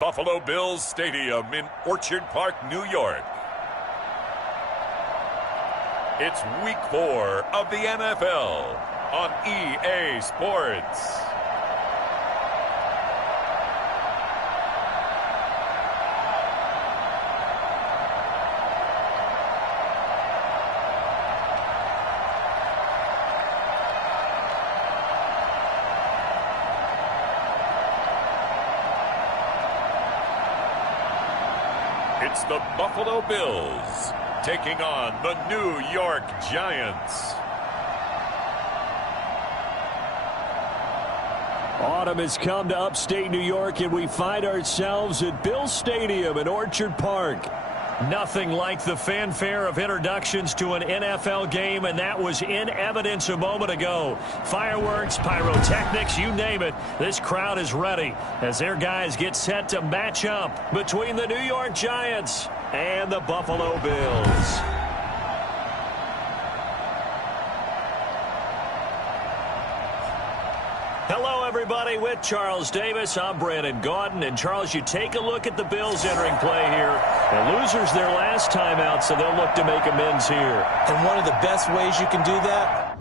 Buffalo Bills Stadium in Orchard Park, New York. It's Week 4 of the NFL on EA Sports. It's the Buffalo Bills taking on the New York Giants. Autumn has come to upstate New York, and we find ourselves at Bills Stadium in Orchard Park. Nothing like the fanfare of introductions to an NFL game, and that was in evidence a moment ago. Fireworks, pyrotechnics, you name it. This crowd is ready as their guys get set to match up between the New York Giants and the Buffalo Bills. Hello, everybody. With Charles Davis, I'm Brandon Gaudin. And, Charles, you take a look at the Bills entering play here. The losers their last time out, so they'll look to make amends here. And one of the best ways you can do that?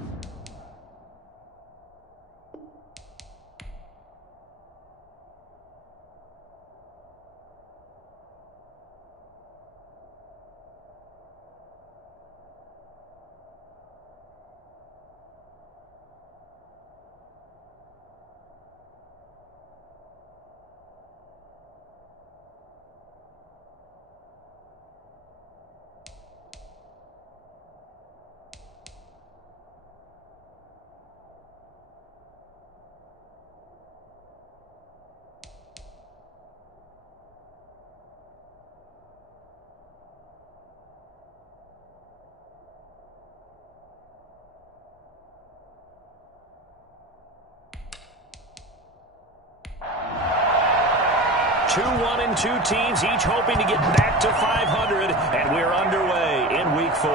Two teams, each hoping to get back to 500, and we're underway in Week 4.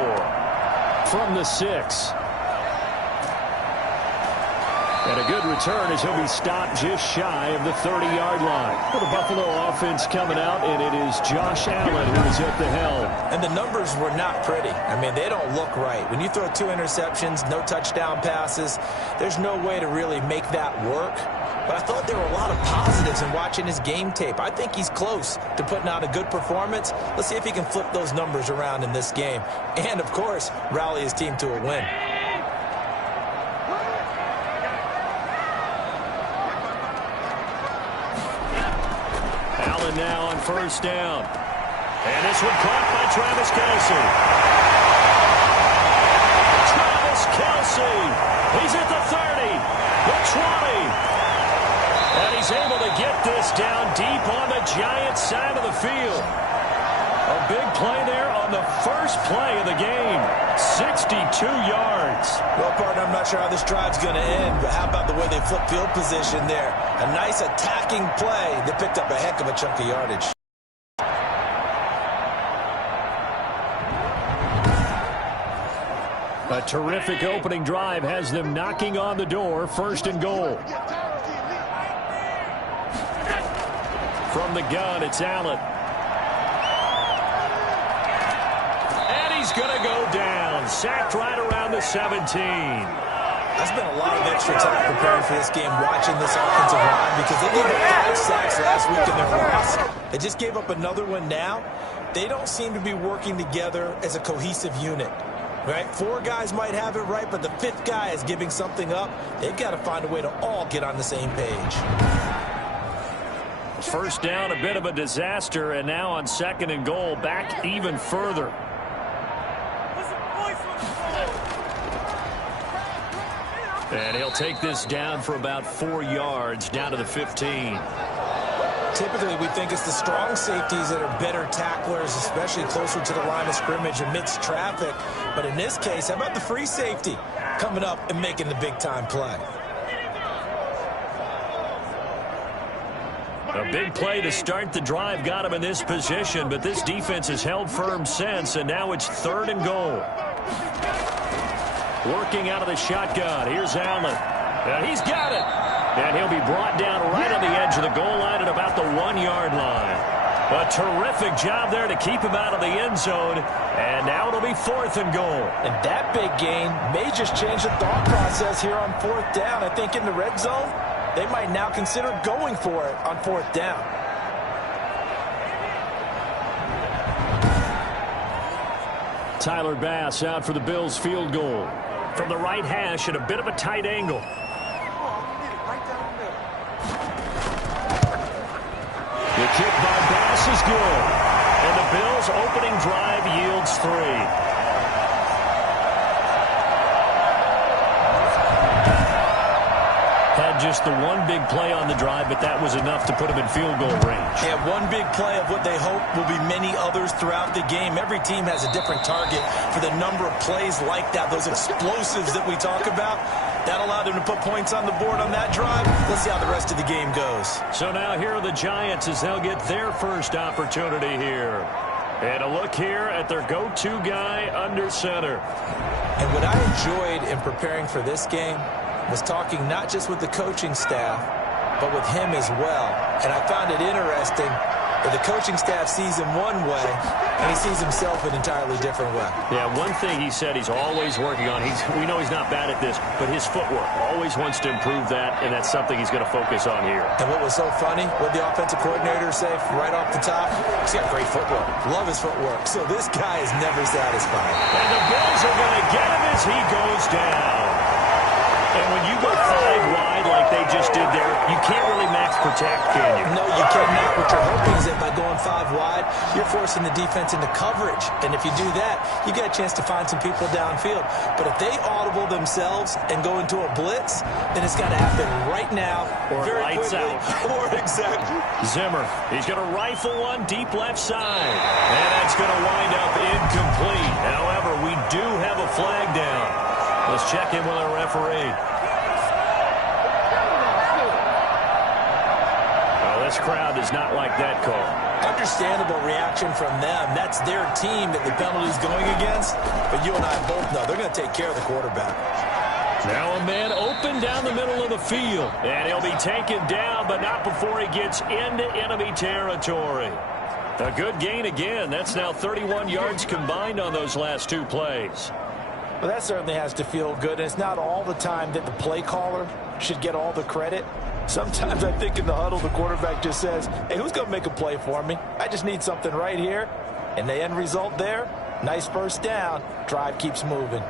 From the 6. And a good return as he'll be stopped just shy of the 30-yard line. For the Buffalo offense coming out, and it is Josh Allen who is at the helm. And the numbers were not pretty. I mean, they don't look right. When you throw 2 interceptions, no touchdown passes, there's no way to really make that work. But I thought there were a lot of positives in watching his game tape. I think he's close to putting out a good performance. Let's see if he can flip those numbers around in this game. And, of course, rally his team to a win. Allen now on first down. And this one caught by Travis Kelce. Travis Kelce. He's at the 30, the 20. And he's able to get this down deep on the Giants side of the field. A big play there on the first play of the game. 62 yards. Well, partner, I'm not sure how this drive's going to end, but how about the way they flip field position there? A nice attacking play that picked up a heck of a chunk of yardage. A terrific opening drive has them knocking on the door, 1st and goal. From the gun, it's Allen. And he's going to go down. Sacked right around the 17. I spent a lot of extra time preparing for this game, watching this offensive line, because they gave up 5 sacks last week in their loss. They just gave up another one now. They don't seem to be working together as a cohesive unit. Right? 4 guys might have it right, but the 5th guy is giving something up. They've got to find a way to all get on the same page. First down, a bit of a disaster, and now on 2nd and goal, back even further. And he'll take this down for about 4 yards, down to the 15. Typically, we think it's the strong safeties that are better tacklers, especially closer to the line of scrimmage amidst traffic. But in this case, how about the free safety coming up and making the big-time play? A big play to start the drive got him in this position, but this defense has held firm since, and now it's 3rd and goal. Working out of the shotgun. Here's Allen. And he's got it. And he'll be brought down right on the edge of the goal line at about the 1-yard line. A terrific job there to keep him out of the end zone. And now it'll be 4th and goal. And that big gain may just change the thought process here on 4th down. I think in the red zone, they might now consider going for it on 4th down. Tyler Bass out for the Bills field goal. From the right hash at a bit of a tight angle. The kick by Bass is good. And the Bills' opening drive yields 3. Had just the one big play on the drive, but that was enough to put him in field goal range. Yeah, one big play of what they hope will be many others throughout the game. Every team has a different target for the number of plays like that, those explosives that we talk about. That allowed them to put points on the board on that drive. Let's see how the rest of the game goes. So now here are the Giants as they'll get their first opportunity here. And a look here at their go-to guy under center. And what I enjoyed in preparing for this game was talking not just with the coaching staff, but with him as well. And I found it interesting that the coaching staff sees him one way, and he sees himself an entirely different way. Yeah, one thing he said he's always working on, we know he's not bad at this, but his footwork, always wants to improve that, and that's something he's going to focus on here. And what was so funny, what the offensive coordinator say right off the top, he's got great footwork. Love his footwork. So this guy is never satisfied. And the Bills are going to get him as he goes down. And when you go 5 wide like they just did there, you can't really max protect, can you? No, you cannot. What you're hoping is that by going 5 wide, you're forcing the defense into coverage. And if you do that, you get a chance to find some people downfield. But if they audible themselves and go into a blitz, then it's got to happen right now. Or very lights quickly. out. Or exactly. Zimmer, he's going to rifle one deep left side. And that's going to wind up incomplete. However, we do have a flag down. Let's check in with our referee. Oh, this crowd does not like that call. Understandable reaction from them. That's their team that the penalty's going against. But you and I both know they're going to take care of the quarterback. Now a man open down the middle of the field. And he'll be taken down, but not before he gets into enemy territory. A good gain again. That's now 31 yards combined on those last 2 plays. Well, that certainly has to feel good. And it's not all the time that the play caller should get all the credit. Sometimes I think in the huddle, the quarterback just says, hey, who's going to make a play for me? I just need something right here. And the end result there, nice first down. Drive keeps moving.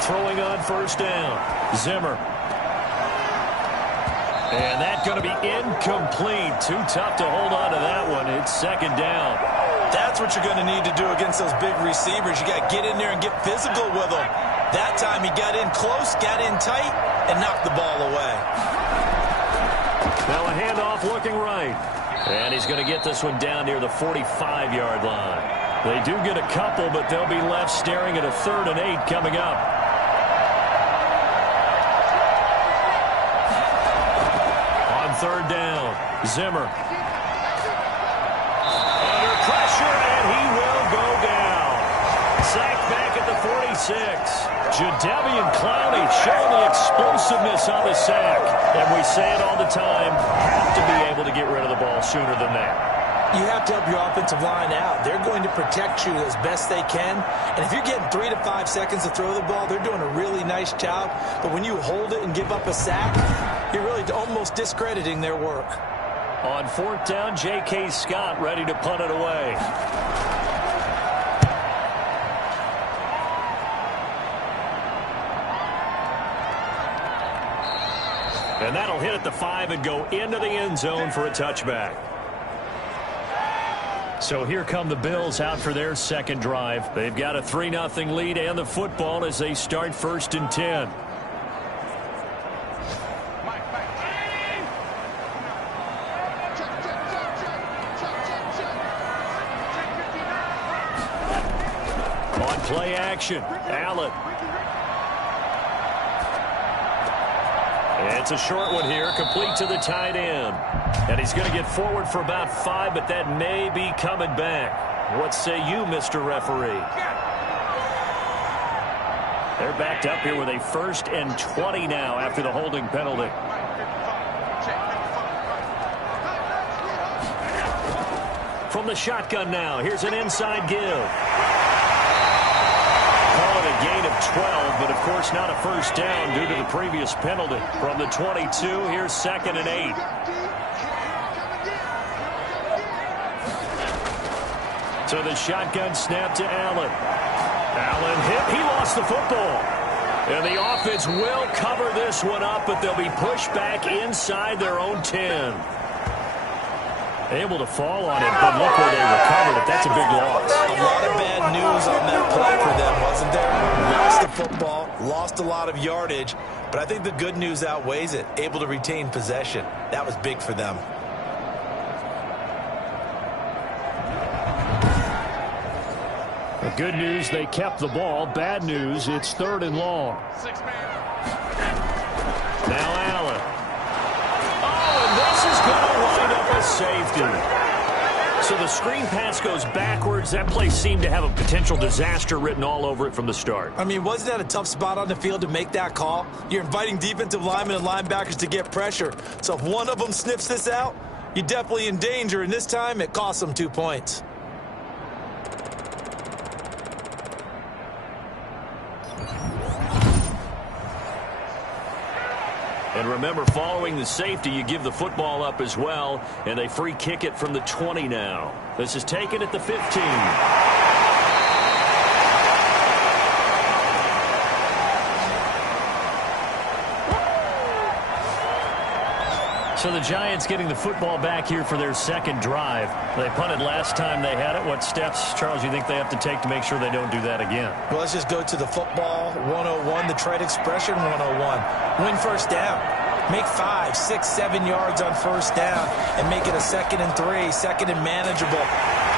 Throwing on first down. Zimmer. And that's going to be incomplete. Too tough to hold on to that one. It's 2nd down. That's what you're going to need to do against those big receivers. You got to get in there and get physical with them. That time he got in close, got in tight, and knocked the ball away. Now a handoff looking right. And he's going to get this one down near the 45-yard line. They do get a couple, but they'll be left staring at a 3rd and 8 coming up. On 3rd down, Zimmer. Under pressure, and he will go down. Sacked back at the 46. Jadeveon Clowney showing the explosiveness on the sack. And we say it all the time, have to be able to get rid of the ball sooner than that. You have to help your offensive line out. They're going to protect you as best they can. And if you're getting 3 to 5 seconds to throw the ball, they're doing a really nice job. But when you hold it and give up a sack, you're really almost discrediting their work. On 4th down, J.K. Scott ready to punt it away. And that'll hit at the 5 and go into the end zone for a touchback. So here come the Bills out for their 2nd drive. They've got a 3-0 lead and the football as they start 1st and 10. On play action, Allen. It's a short one here, complete to the tight end. And he's going to get forward for about 5, but that may be coming back. What say you, Mr. Referee? They're backed up here with a 1st and 20 now after the holding penalty. From the shotgun now, here's an inside give. Call it a gain of 12, but of course not a first down due to the previous penalty. From the 22, here's 2nd and 8. So the shotgun snap to Allen. Allen hit. He lost the football. And the offense will cover this one up, but they'll be pushed back inside their own 10. Able to fall on it, but look where they recovered it. That's a big loss. A lot of bad news on that play for them, wasn't there? Lost the football, lost a lot of yardage, but I think the good news outweighs it. Able to retain possession. That was big for them. The good news, they kept the ball. Bad news, it's 3rd and long. Now Allen. Oh, and this is going to wind up a safety. So the screen pass goes backwards. That play seemed to have a potential disaster written all over it from the start. I mean, wasn't that a tough spot on the field to make that call? You're inviting defensive linemen and linebackers to get pressure. So if one of them sniffs this out, you're definitely in danger. And this time, it cost them 2 points. And remember, following the safety, you give the football up as well, and they free kick it from the 20 now. This is taken at the 15. So the Giants getting the football back here for their 2nd drive. They punted last time they had it. What steps, Charles, you think they have to take to make sure they don't do that again? Well, let's just go to the football 101, the trade expression 101. Win first down. Make 5, 6, 7 yards on first down and make it a 2nd and 3, 2nd and manageable.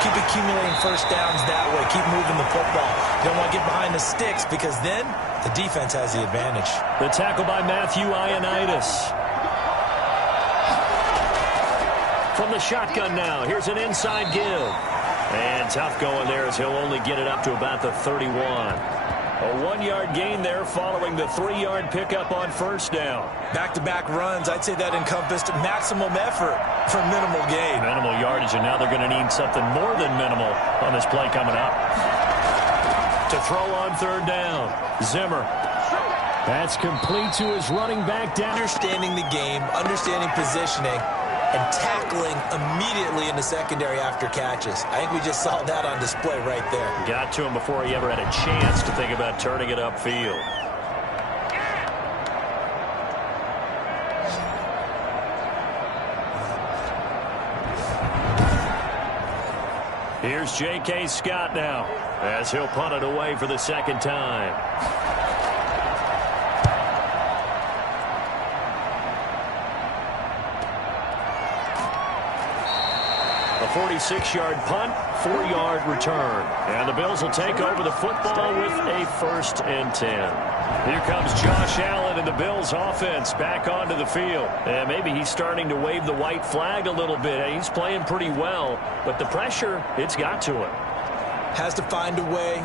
Keep accumulating first downs that way. Keep moving the football. You don't want to get behind the sticks because then the defense has the advantage. The tackle by Matthew Ioannidis. From the shotgun now, here's an inside give. And tough going there as he'll only get it up to about the 31. A 1-yard gain there following the 3-yard pickup on first down. Back-to-back runs, I'd say that encompassed maximum effort for minimal gain. Minimal yardage, and now they're going to need something more than minimal on this play coming up. To throw on 3rd down, Zimmer. That's complete to his running back down. Understanding the game, understanding positioning, and tackling immediately in the secondary after catches. I think we just saw that on display right there. Got to him before he ever had a chance to think about turning it upfield. Here's J.K. Scott now as he'll punt it away for the 2nd time. A 46-yard punt, 4-yard return. And the Bills will take over the football with a 1st and 10. Here comes Josh Allen and the Bills offense back onto the field. And maybe he's starting to wave the white flag a little bit. He's playing pretty well, but the pressure, it's got to him. Has to find a way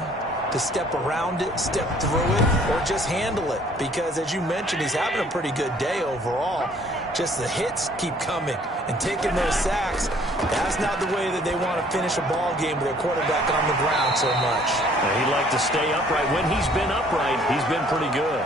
to step around it, step through it, or just handle it. Because as you mentioned, he's having a pretty good day overall. Just the hits keep coming and taking those sacks. That's not the way that they want to finish a ball game with their quarterback on the ground so much. He'd like to stay upright. When he's been upright, he's been pretty good.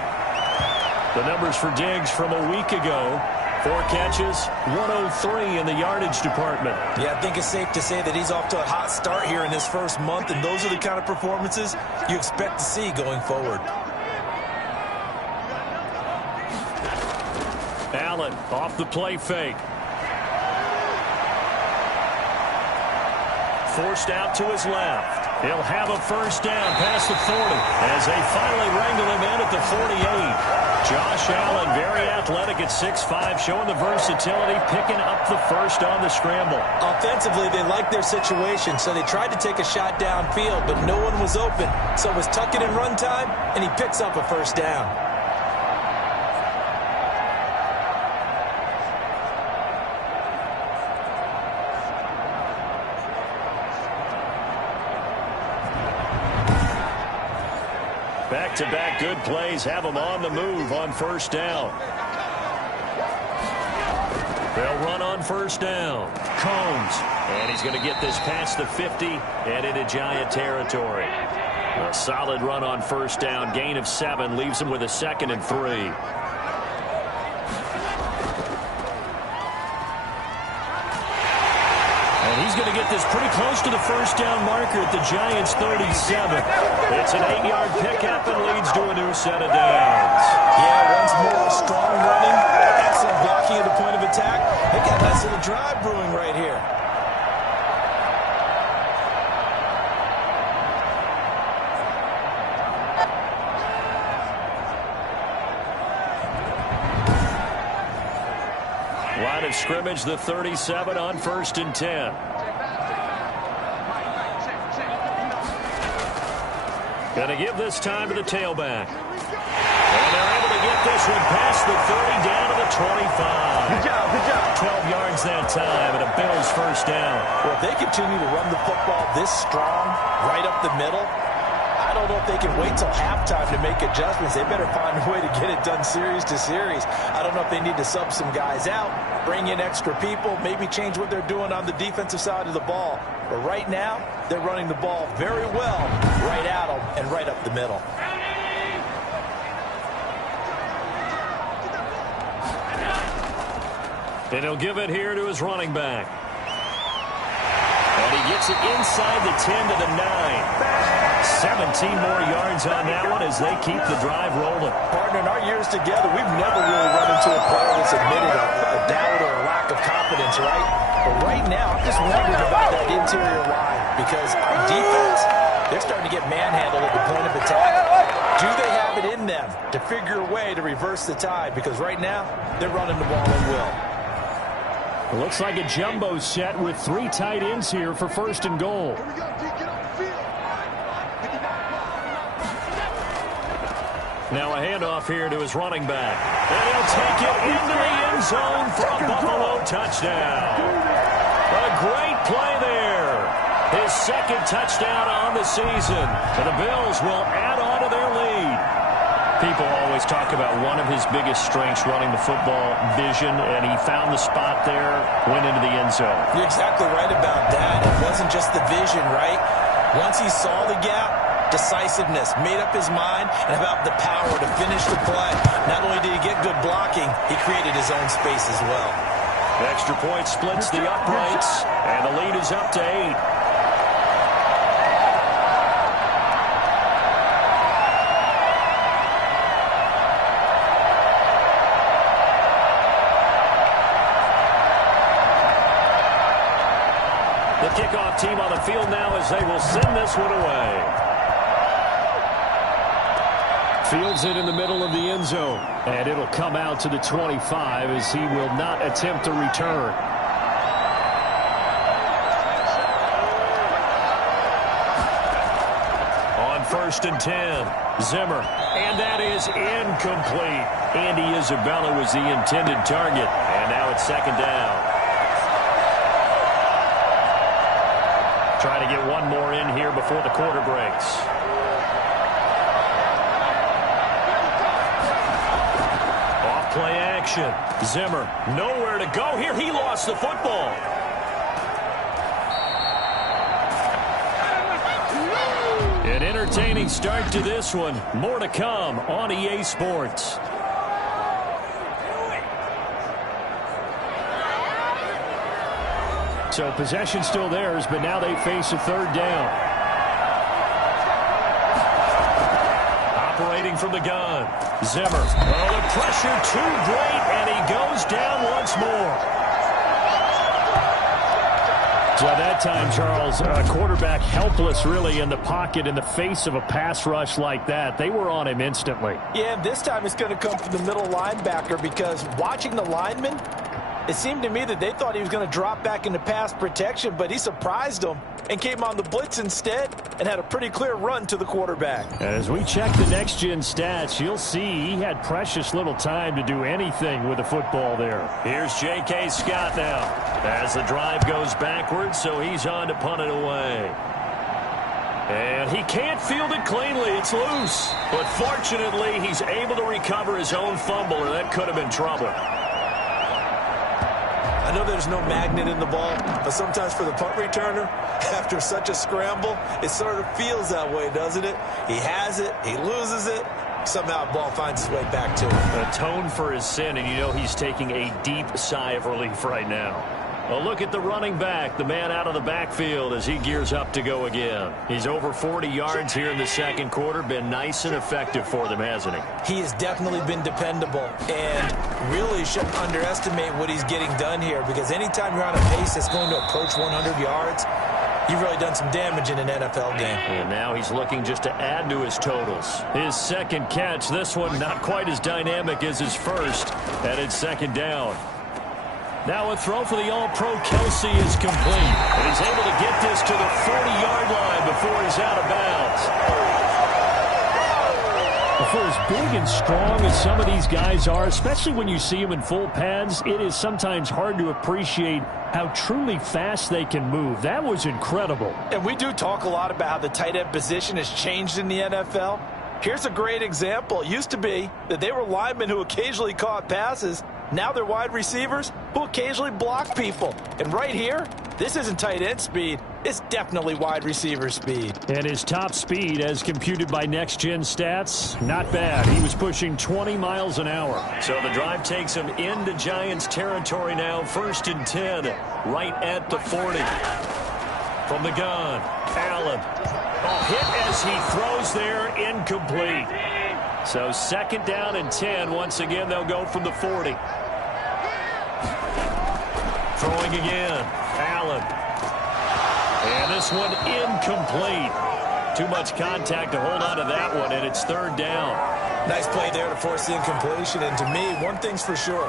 The numbers for Diggs from a week ago: 4 catches, 103 in the yardage department. Yeah, I think it's safe to say that he's off to a hot start here in this first month, and those are the kind of performances you expect to see going forward. Allen off the play fake. Forced out to his left. He'll have a first down past the 40 as they finally wrangle him in at the 48. Josh Allen, very athletic at 6'5", showing the versatility, picking up the first on the scramble. Offensively, they liked their situation, so they tried to take a shot downfield, but no one was open. So it was tuck it in run time, and he picks up a first down. Back-to-back good plays have them on the move on first down. They'll run on first down. Combs. And he's going to get this past the 50 and into Giant territory. A solid run on first down. Gain of 7 leaves him with a 2nd and 3. And he's going to get this pretty close to the first down marker at the Giants' 37. It's an 8-yard pickup and leads to a new set of downs. Yeah, once more, strong running, excellent blocking at the point of attack. They got a nice little drive brewing right here. Line of scrimmage, the 37 on 1st and 10. Going to give this time to the tailback. And they're able to get this one past the 30 down to the 25. Good job. 12 yards that time and a Bills first down. Well, if they continue to run the football this strong, right up the middle, I don't know if they can wait till halftime to make adjustments. They better find a way to get it done series to series. I don't know if they need to sub some guys out, bring in extra people, maybe change what they're doing on the defensive side of the ball. But right now, they're running the ball very well right at them and right up the middle. And he'll give it here to his running back. And he gets it inside the 10 to the 9. 17 more yards on that one as they keep the drive rolling. Partner, in our years together, we've never really run into a player that's admitted a doubt or a lack of confidence, right? But right now, I'm just wondering about that interior line because on defense, they're starting to get manhandled at the point of attack. Do they have it in them to figure a way to reverse the tide? Because right now, they're running the ball at will. It looks like a jumbo set with 3 tight ends here for 1st and goal. Now a handoff here to his running back. And he'll take it into the end zone for a Buffalo touchdown. A great play there. His 2nd touchdown on the season. And the Bills will add on to their lead. People always talk about one of his biggest strengths running the football, vision, and he found the spot there, went into the end zone. You're exactly right about that. It wasn't just the vision, right? Once he saw the gap, decisiveness, made up his mind, and about the power to finish the play. Not only did he get good blocking, he created his own space as well. Extra point splits the uprights, and the lead is up to 8. The kickoff team on the field now as they will send this one away. Fields it in the middle of the end zone. And it'll come out to the 25 as he will not attempt to return. On 1st and 10, Zimmer. And that is incomplete. Andy Isabella was the intended target. And now it's 2nd down. Try to get one more in here before the quarter breaks. Off play action. Zimmer, nowhere to go here. He lost the football. An entertaining start to this one. More to come on EA Sports. So possession still theirs, but now they face a 3rd down. Operating from the gun. Zimmer. Oh, the pressure too great, and he goes down once more. So that time, Charles, quarterback helpless really in the pocket in the face of a pass rush like that. They were on him instantly. Yeah, this time it's going to come from the middle linebacker because watching the lineman, it seemed to me that they thought he was going to drop back into pass protection, but he surprised them and came on the blitz instead and had a pretty clear run to the quarterback. As we check the next-gen stats, you'll see he had precious little time to do anything with the football there. Here's J.K. Scott now as the drive goes backwards, so he's on to punt it away. And he can't field it cleanly. It's loose. But fortunately, he's able to recover his own fumble, or that could have been trouble. I know there's no magnet in the ball, but sometimes for the punt returner, after such a scramble, it sort of feels that way, doesn't it? He has it, he loses it, somehow the ball finds its way back to him. Atone for his sin, and you know he's taking a deep sigh of relief right now. A look at the running back, the man out of the backfield as he gears up to go again. He's over 40 yards here in the second quarter. Been nice and effective for them, hasn't he? He has definitely been dependable, and really shouldn't underestimate what he's getting done here, because anytime you're on a pace that's going to approach 100 yards, you've really done some damage in an NFL game. And now he's looking just to add to his totals. His second catch, this one not quite as dynamic as his first, and it's second down. Now a throw for the All-Pro Kelsey is complete. And he's able to get this to the 40-yard line before he's out of bounds. For as big and strong as some of these guys are, especially when you see them in full pads, it is sometimes hard to appreciate how truly fast they can move. That was incredible. And we do talk a lot about how the tight end position has changed in the NFL. Here's a great example. It used to be that they were linemen who occasionally caught passes. Now they're wide receivers who occasionally block people. And right here, this isn't tight end speed. It's definitely wide receiver speed. And his top speed, as computed by Next Gen Stats, not bad. He was pushing 20 miles an hour. So the drive takes him into Giants territory now. 1st and 10, right at the 40. From the gun, Allen. Hit as he throws there, incomplete. So 2nd down and 10. Once again, they'll go from the 40. Throwing again, Allen. And this one incomplete. Too much contact to hold on to that one, and it's 3rd down. Nice play there to force the incompletion. And to me, one thing's for sure.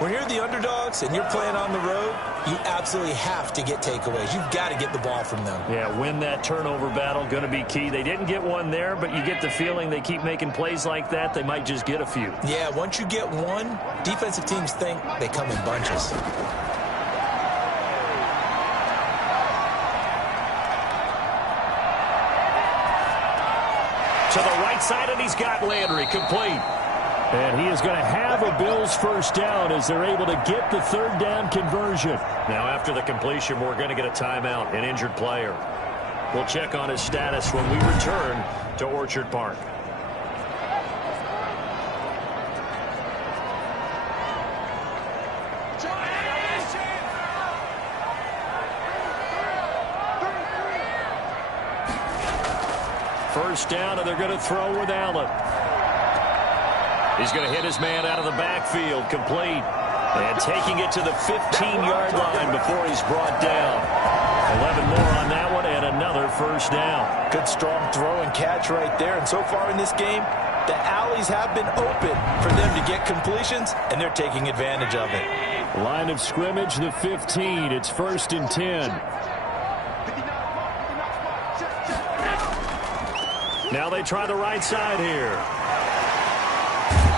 When you're the underdogs and you're playing on the road, you absolutely have to get takeaways. You've got to get the ball from them. Yeah, win that turnover battle, going to be key. They didn't get one there, but you get the feeling they keep making plays like that, they might just get a few. Yeah, once you get one, defensive teams think they come in bunches. To the right side, and he's got Landry complete. And he is going to have a Bills first down as they're able to get the 3rd down conversion. Now, after the completion, we're going to get a timeout, an injured player. We'll check on his status when we return to Orchard Park. First down, and they're going to throw with Allen. He's going to hit his man out of the backfield, complete. And taking it to the 15-yard line before he's brought down. 11 more on that one, and another first down. Good strong throw and catch right there. And so far in this game, the alleys have been open for them to get completions, and they're taking advantage of it. Line of scrimmage, the 15. It's 1st and 10. Now they try the right side here.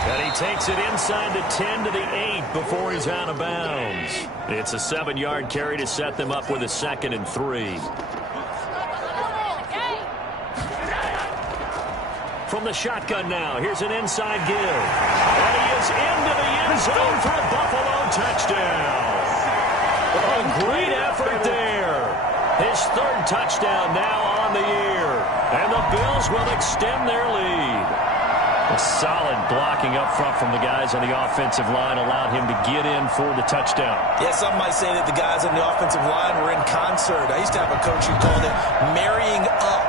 And he takes it inside the 10 to the 8 before he's out of bounds. It's a 7-yard carry to set them up with a 2nd and 3. From the shotgun now, here's an inside give. And he is into the end zone for a Buffalo touchdown. A great effort there. His 3rd touchdown now on the year. And the Bills will extend their lead. A solid blocking up front from the guys on the offensive line allowed him to get in for the touchdown. Yeah, some might say that the guys on the offensive line were in concert. I used to have a coach who called it marrying up,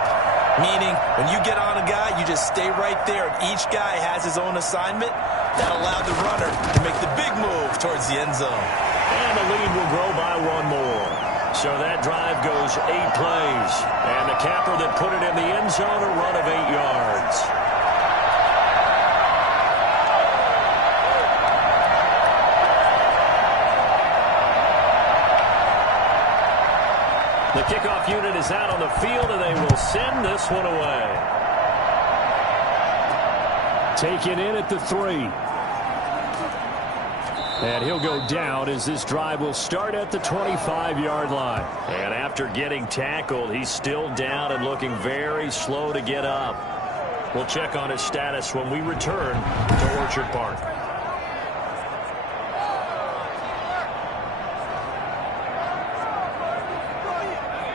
meaning when you get on a guy, you just stay right there. Each guy has his own assignment. That allowed the runner to make the big move towards the end zone. And the lead will grow by 1 more. So that drive goes 8 plays. And the capper that put it in the end zone, a run of 8 yards. The kickoff unit is out on the field, and they will send this one away. Taken in at the 3. And he'll go down as this drive will start at the 25-yard line. And after getting tackled, he's still down and looking very slow to get up. We'll check on his status when we return to Orchard Park.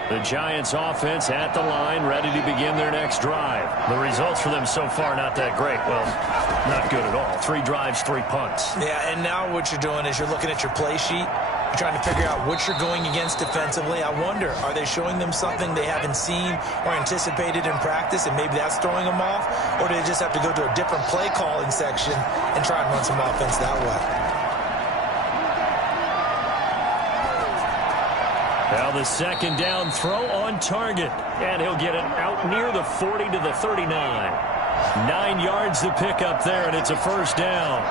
The Giants offense at the line, ready to begin their next drive. The results for them so far not that great. Well, not good at all. 3 drives, 3 punts. Yeah, and now what you're doing is you're looking at your play sheet. You're trying to figure out what you're going against defensively. I wonder, are they showing them something they haven't seen or anticipated in practice, and maybe that's throwing them off? Or do they just have to go to a different play calling section and try and run some offense that way? Now the second down throw on target. And he'll get it out near the 40 to the 39. 9 yards to pick up there, and it's a first down.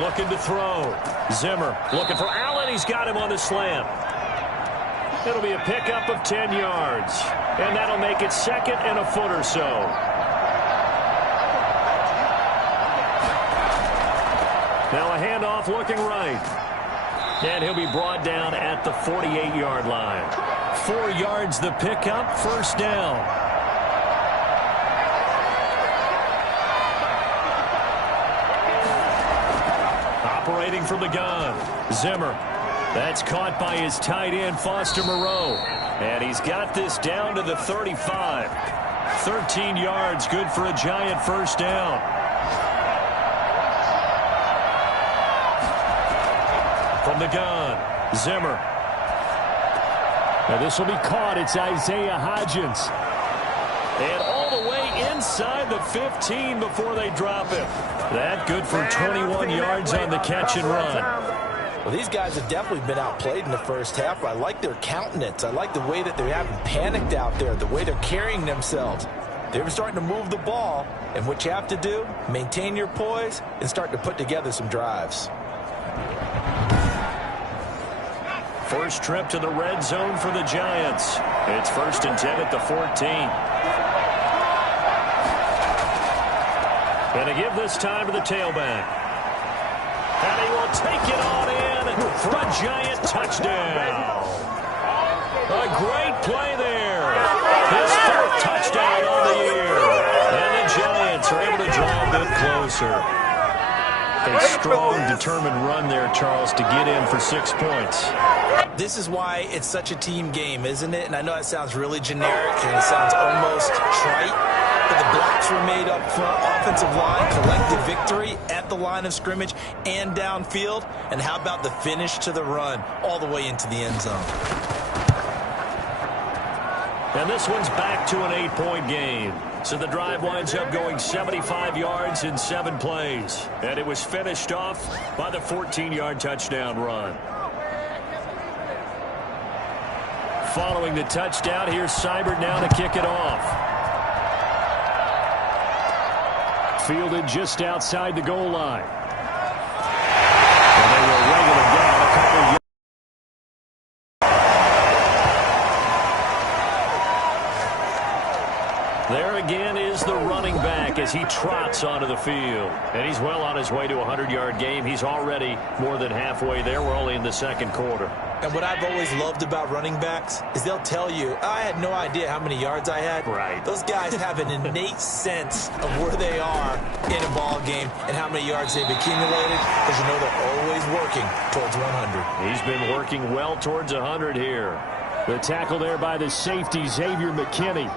Looking to throw. Zimmer looking for Allen. He's got him on the slant. It'll be a pickup of 10 yards. And that'll make it second and a foot or so. Now a handoff looking right. And he'll be brought down at the 48-yard line. 4 yards the pickup, first down. Operating from the gun, Zimmer. That's caught by his tight end, Foster Moreau. And he's got this down to the 35. 13 yards, good for a Giant first down. From the gun, Zimmer. Now this will be caught. It's Isaiah Hodgins. And all the way inside the 15 before they drop him. That good for 21 yards on the catch and run. Well, these guys have definitely been outplayed in the first half. I like their countenance. I like the way that they haven't panicked out there, the way they're carrying themselves. They were starting to move the ball. And what you have to do, maintain your poise and start to put together some drives. First trip to the red zone for the Giants. It's 1st and 10 at the 14. And to give this time to the tailback. And he will take it on in for a Giant touchdown. A great play there. His 4th touchdown on the year. And the Giants are able to draw a bit closer. A strong, determined run there, Charles, to get in for 6 points. This is why it's such a team game, isn't it? And I know it sounds really generic and it sounds almost trite, but the blocks were made up front, offensive line, collective victory at the line of scrimmage and downfield. And how about the finish to the run all the way into the end zone? And this one's back to an 8-point game. So the drive winds up going 75 yards in 7 plays. And it was finished off by the 14-yard touchdown run. Following the touchdown, here's Seibert now to kick it off. Fielded just outside the goal line. And they will wrangle him down a couple of yards. There again is the running back as he trots onto the field. And he's well on his way to a 100-yard game. He's already more than halfway there. We're only in the second quarter. And what I've always loved about running backs is they'll tell you, I had no idea how many yards I had. Right. Those guys have an innate sense of where they are in a ball game and how many yards they've accumulated, because you know they're always working towards 100. He's been working well towards 100 here. The tackle there by the safety, Xavier McKinney.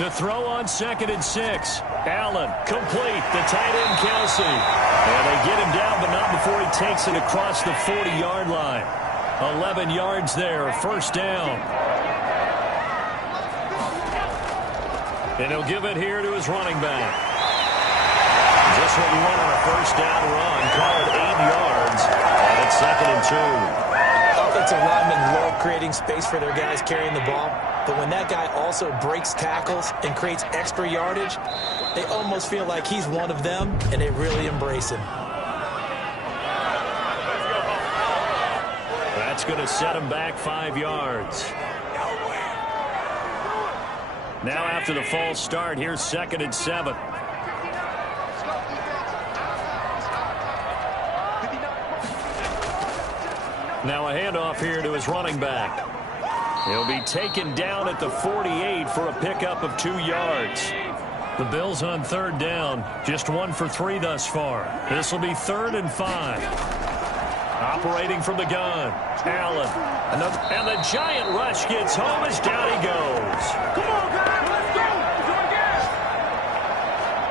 To throw on 2nd and 6. Allen, complete. The tight end, Kelsey. And they get him down, but not before he takes it across the 40-yard line. 11 yards there, first down. And he'll give it here to his running back. Just what you want on a first down run. Call it 8 yards. And it's 2nd and 2. Offensive linemen love creating space for their guys carrying the ball. But when that guy also breaks tackles and creates extra yardage, they almost feel like he's one of them, and they really embrace him. That's going to set him back 5 yards. Now after the false start, here's 2nd and 7. Now a handoff here to his running back. He'll be taken down at the 48 for a pickup of 2 yards. The Bills on third down, just 1 for 3 thus far. This will be 3rd and 5. Operating from the gun, Allen. And the giant rush gets home as down he goes. Come on, guys, let's go. Let's do it again.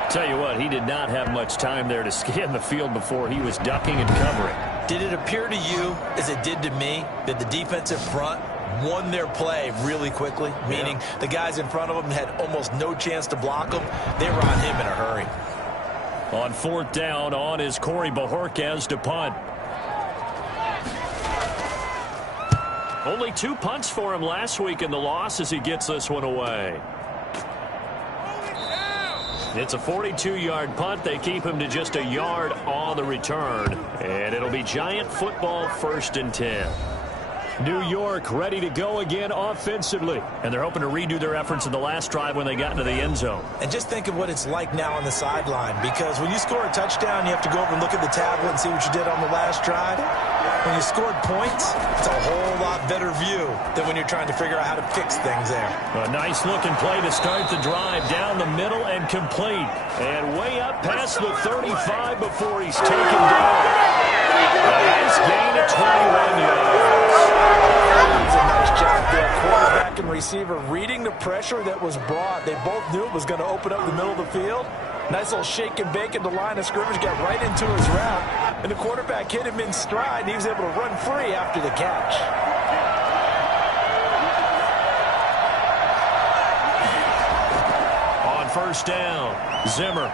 Tell you what, he did not have much time there to scan the field before he was ducking and covering. Did it appear to you, as it did to me, that the defensive front won their play really quickly? Meaning the guys in front of them had almost no chance to block him. They were on him in a hurry. On 4th down, on is Corey Bojorquez to punt. Only 2 punts for him last week in the loss as he gets this one away. It's a 42-yard punt. They keep him to just a yard on the return. And it'll be Giant football, 1st and 10. New York ready to go again offensively. And they're hoping to redo their efforts in the last drive when they got into the end zone. And just think of what it's like now on the sideline. Because when you score a touchdown, you have to go over and look at the tablet and see what you did on the last drive. When you scored points, it's a whole lot better view than when you're trying to figure out how to fix things there. A nice-looking play to start the drive down the middle and complete. And way up past the 35 before he's taken down. A nice gain of 21 yards. That's a nice job there. Quarterback and receiver reading the pressure that was brought. They both knew it was going to open up the middle of the field. Nice little shake and bake at the line of scrimmage, got right into his route, and the quarterback hit him in stride, and he was able to run free after the catch. On 1st down, Zimmer.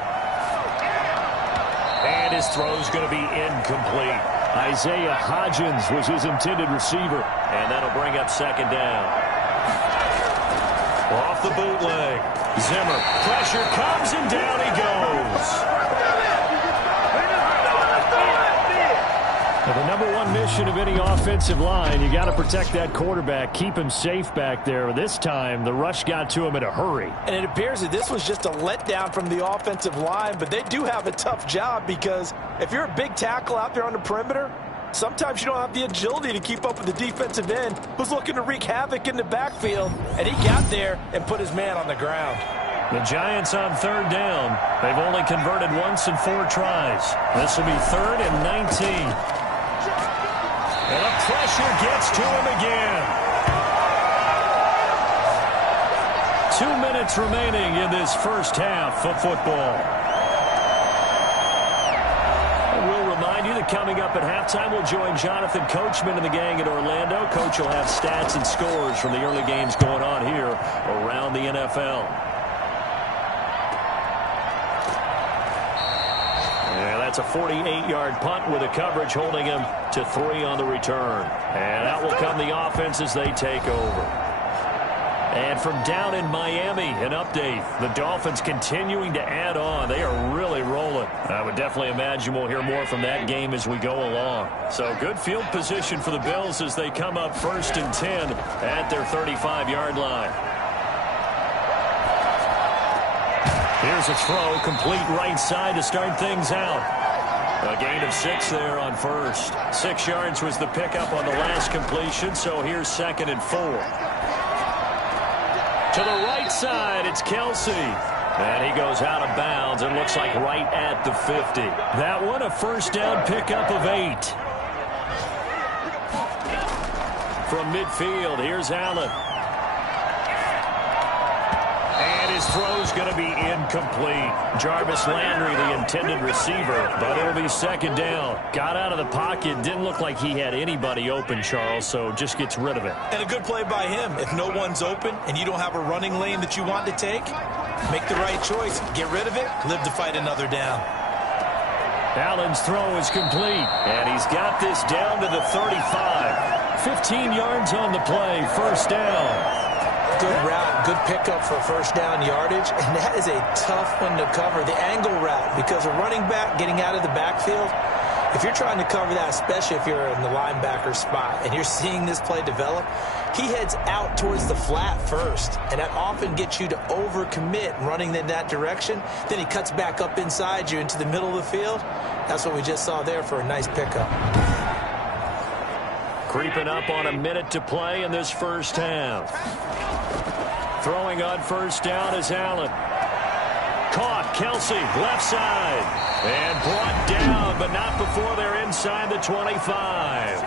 And his throw's going to be incomplete. Isaiah Hodgins was his intended receiver, and that'll bring up 2nd down. Off the bootleg. Zimmer, pressure comes, and down he goes. Well, the number 1 mission of any offensive line, you got to protect that quarterback, keep him safe back there. This time, the rush got to him in a hurry. And it appears that this was just a letdown from the offensive line, but they do have a tough job because if you're a big tackle out there on the perimeter, sometimes you don't have the agility to keep up with the defensive end who's looking to wreak havoc in the backfield, and he got there and put his man on the ground. The Giants on 3rd down. They've only converted once in 4 tries. This will be 3rd and 19. And the pressure gets to him again. 2 minutes remaining in this first half of football. We'll remind you that coming up at halftime, we'll join Jonathan Coachman and the gang in Orlando. Coach will have stats and scores from the early games going on here around the NFL. Yeah, that's a 48-yard punt with a coverage holding him to 3 on the return. And out will come the offense as they take over. And from down in Miami, an update. The Dolphins continuing to add on. They are really rolling. I would definitely imagine we'll hear more from that game as we go along. So good field position for the Bills as they come up 1st and 10 at their 35-yard line. Here's a throw, complete right side to start things out. A gain of 6 there on 1st. 6 yards was the pickup on the last completion, so here's 2nd and 4. To the right side, it's Kelsey. And he goes out of bounds. It looks like right at the 50. That one, a 1st down pickup of 8. From midfield, here's Allen. And his throw's going to be incomplete. Jarvis Landry, the intended receiver, but it'll be 2nd down. Got out of the pocket, didn't look like he had anybody open, Charles, so just gets rid of it. And a good play by him. If no one's open and you don't have a running lane that you want to take, make the right choice. Get rid of it. Live to fight another down. Allen's throw is complete, and he's got this down to the 35. 15 yards on the play, 1st down. Good route, good pickup for 1st down yardage, and that is a tough one to cover, the angle route, because a running back getting out of the backfield, if you're trying to cover that, especially if you're in the linebacker spot and you're seeing this play develop, he heads out towards the flat first, and that often gets you to overcommit running in that direction. Then he cuts back up inside you into the middle of the field. That's what we just saw there for a nice pickup. Creeping up on a minute to play in this first half. Throwing on first down is Allen. Caught, Kelsey, left side. And brought down, but not before they're inside the 25.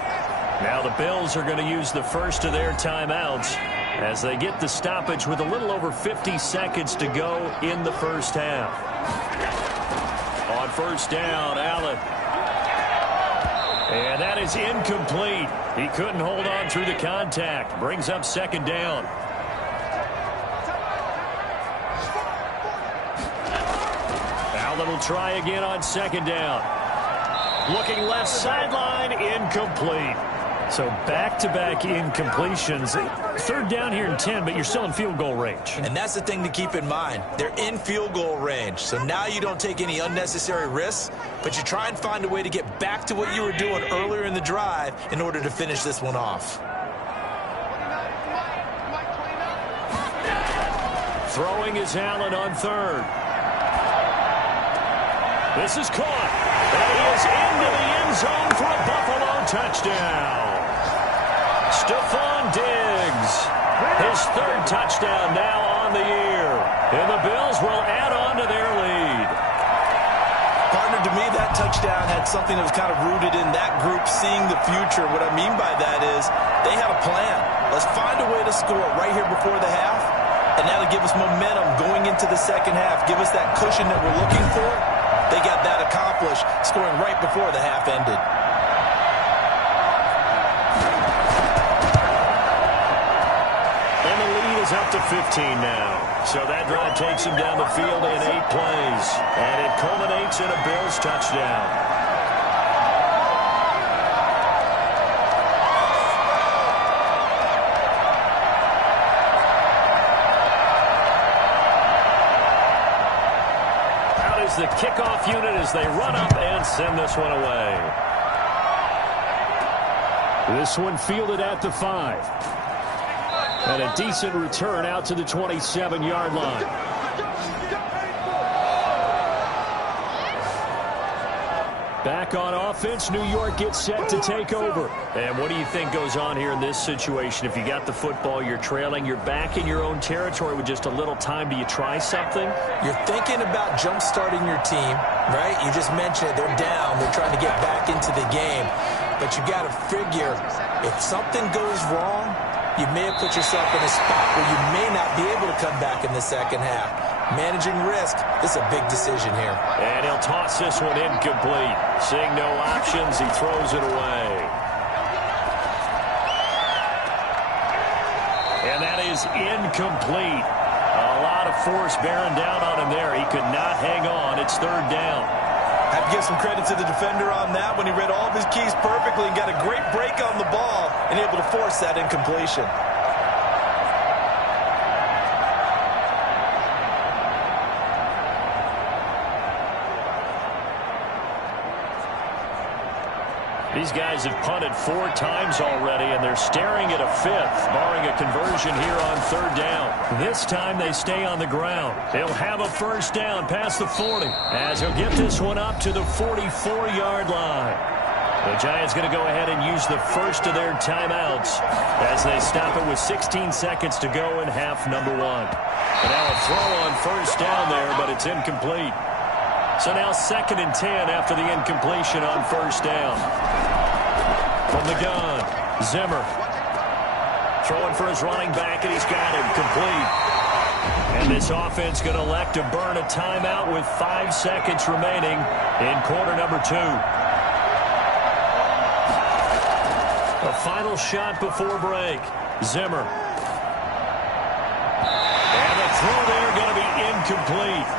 Now the Bills are going to use the first of their timeouts as they get the stoppage with a little over 50 seconds to go in the first half. On first down, Allen. And that is incomplete. He couldn't hold on through the contact. Brings up second down. Allen will try again on second down. Looking left sideline, incomplete. So back-to-back incompletions. Third down here in 10, but you're still in field goal range. And that's the thing to keep in mind. They're in field goal range. So now you don't take any unnecessary risks, but you try and find a way to get back to what you were doing earlier in the drive in order to finish this one off. Throwing is Allen on third. This is caught. And he is into the end zone for a Buffalo touchdown. Stephon Diggs, his third touchdown now on the year. And the Bills will add on to their lead. Partner, to me, that touchdown had something that was kind of rooted in that group seeing the future. What I mean by that is they had a plan. Let's find a way to score right here before the half, and that'll give us momentum going into the second half. Give us that cushion that we're looking for. They got that accomplished, scoring right before the half ended. And the lead is up to 15 now. So that drive takes him down the field in 8 plays. And it culminates in a Bills touchdown. The kickoff unit as they run up and send this one away. This one fielded at the 5. And a decent return out to the 27-yard line. Back on offense, New York gets set to take over. And what do you think goes on here in this situation? If you got the football, you're trailing, you're back in your own territory with just a little time. Do you try something? You're thinking about jump-starting your team, right? You just mentioned it. They're down. They're trying to get back into the game. But you got to figure, if something goes wrong, you may have put yourself in a spot where you may not be able to come back in the second half. Managing risk, this is a big decision here. And he'll toss this one incomplete. Seeing no options, he throws it away. And that is incomplete. A lot of force bearing down on him there. He could not hang on. It's third down. Have to give some credit to the defender on that when he read all of his keys perfectly and got a great break on the ball and able to force that incompletion. These guys have punted 4 times already, and they're staring at a 5th, barring a conversion here on third down. This time they stay on the ground. They'll have a first down past the 40, as he'll get this one up to the 44-yard line. The Giants going to go ahead and use the first of their timeouts as they stop it with 16 seconds to go in half number 1. And now a throw on first down there, but it's incomplete. So now 2nd and 10 after the incompletion on first down. From the gun, Zimmer. Throwing for his running back, and he's got him complete. And this offense going to elect to burn a timeout with 5 seconds remaining in quarter number 2. A final shot before break. Zimmer. And the throw there going to be incomplete.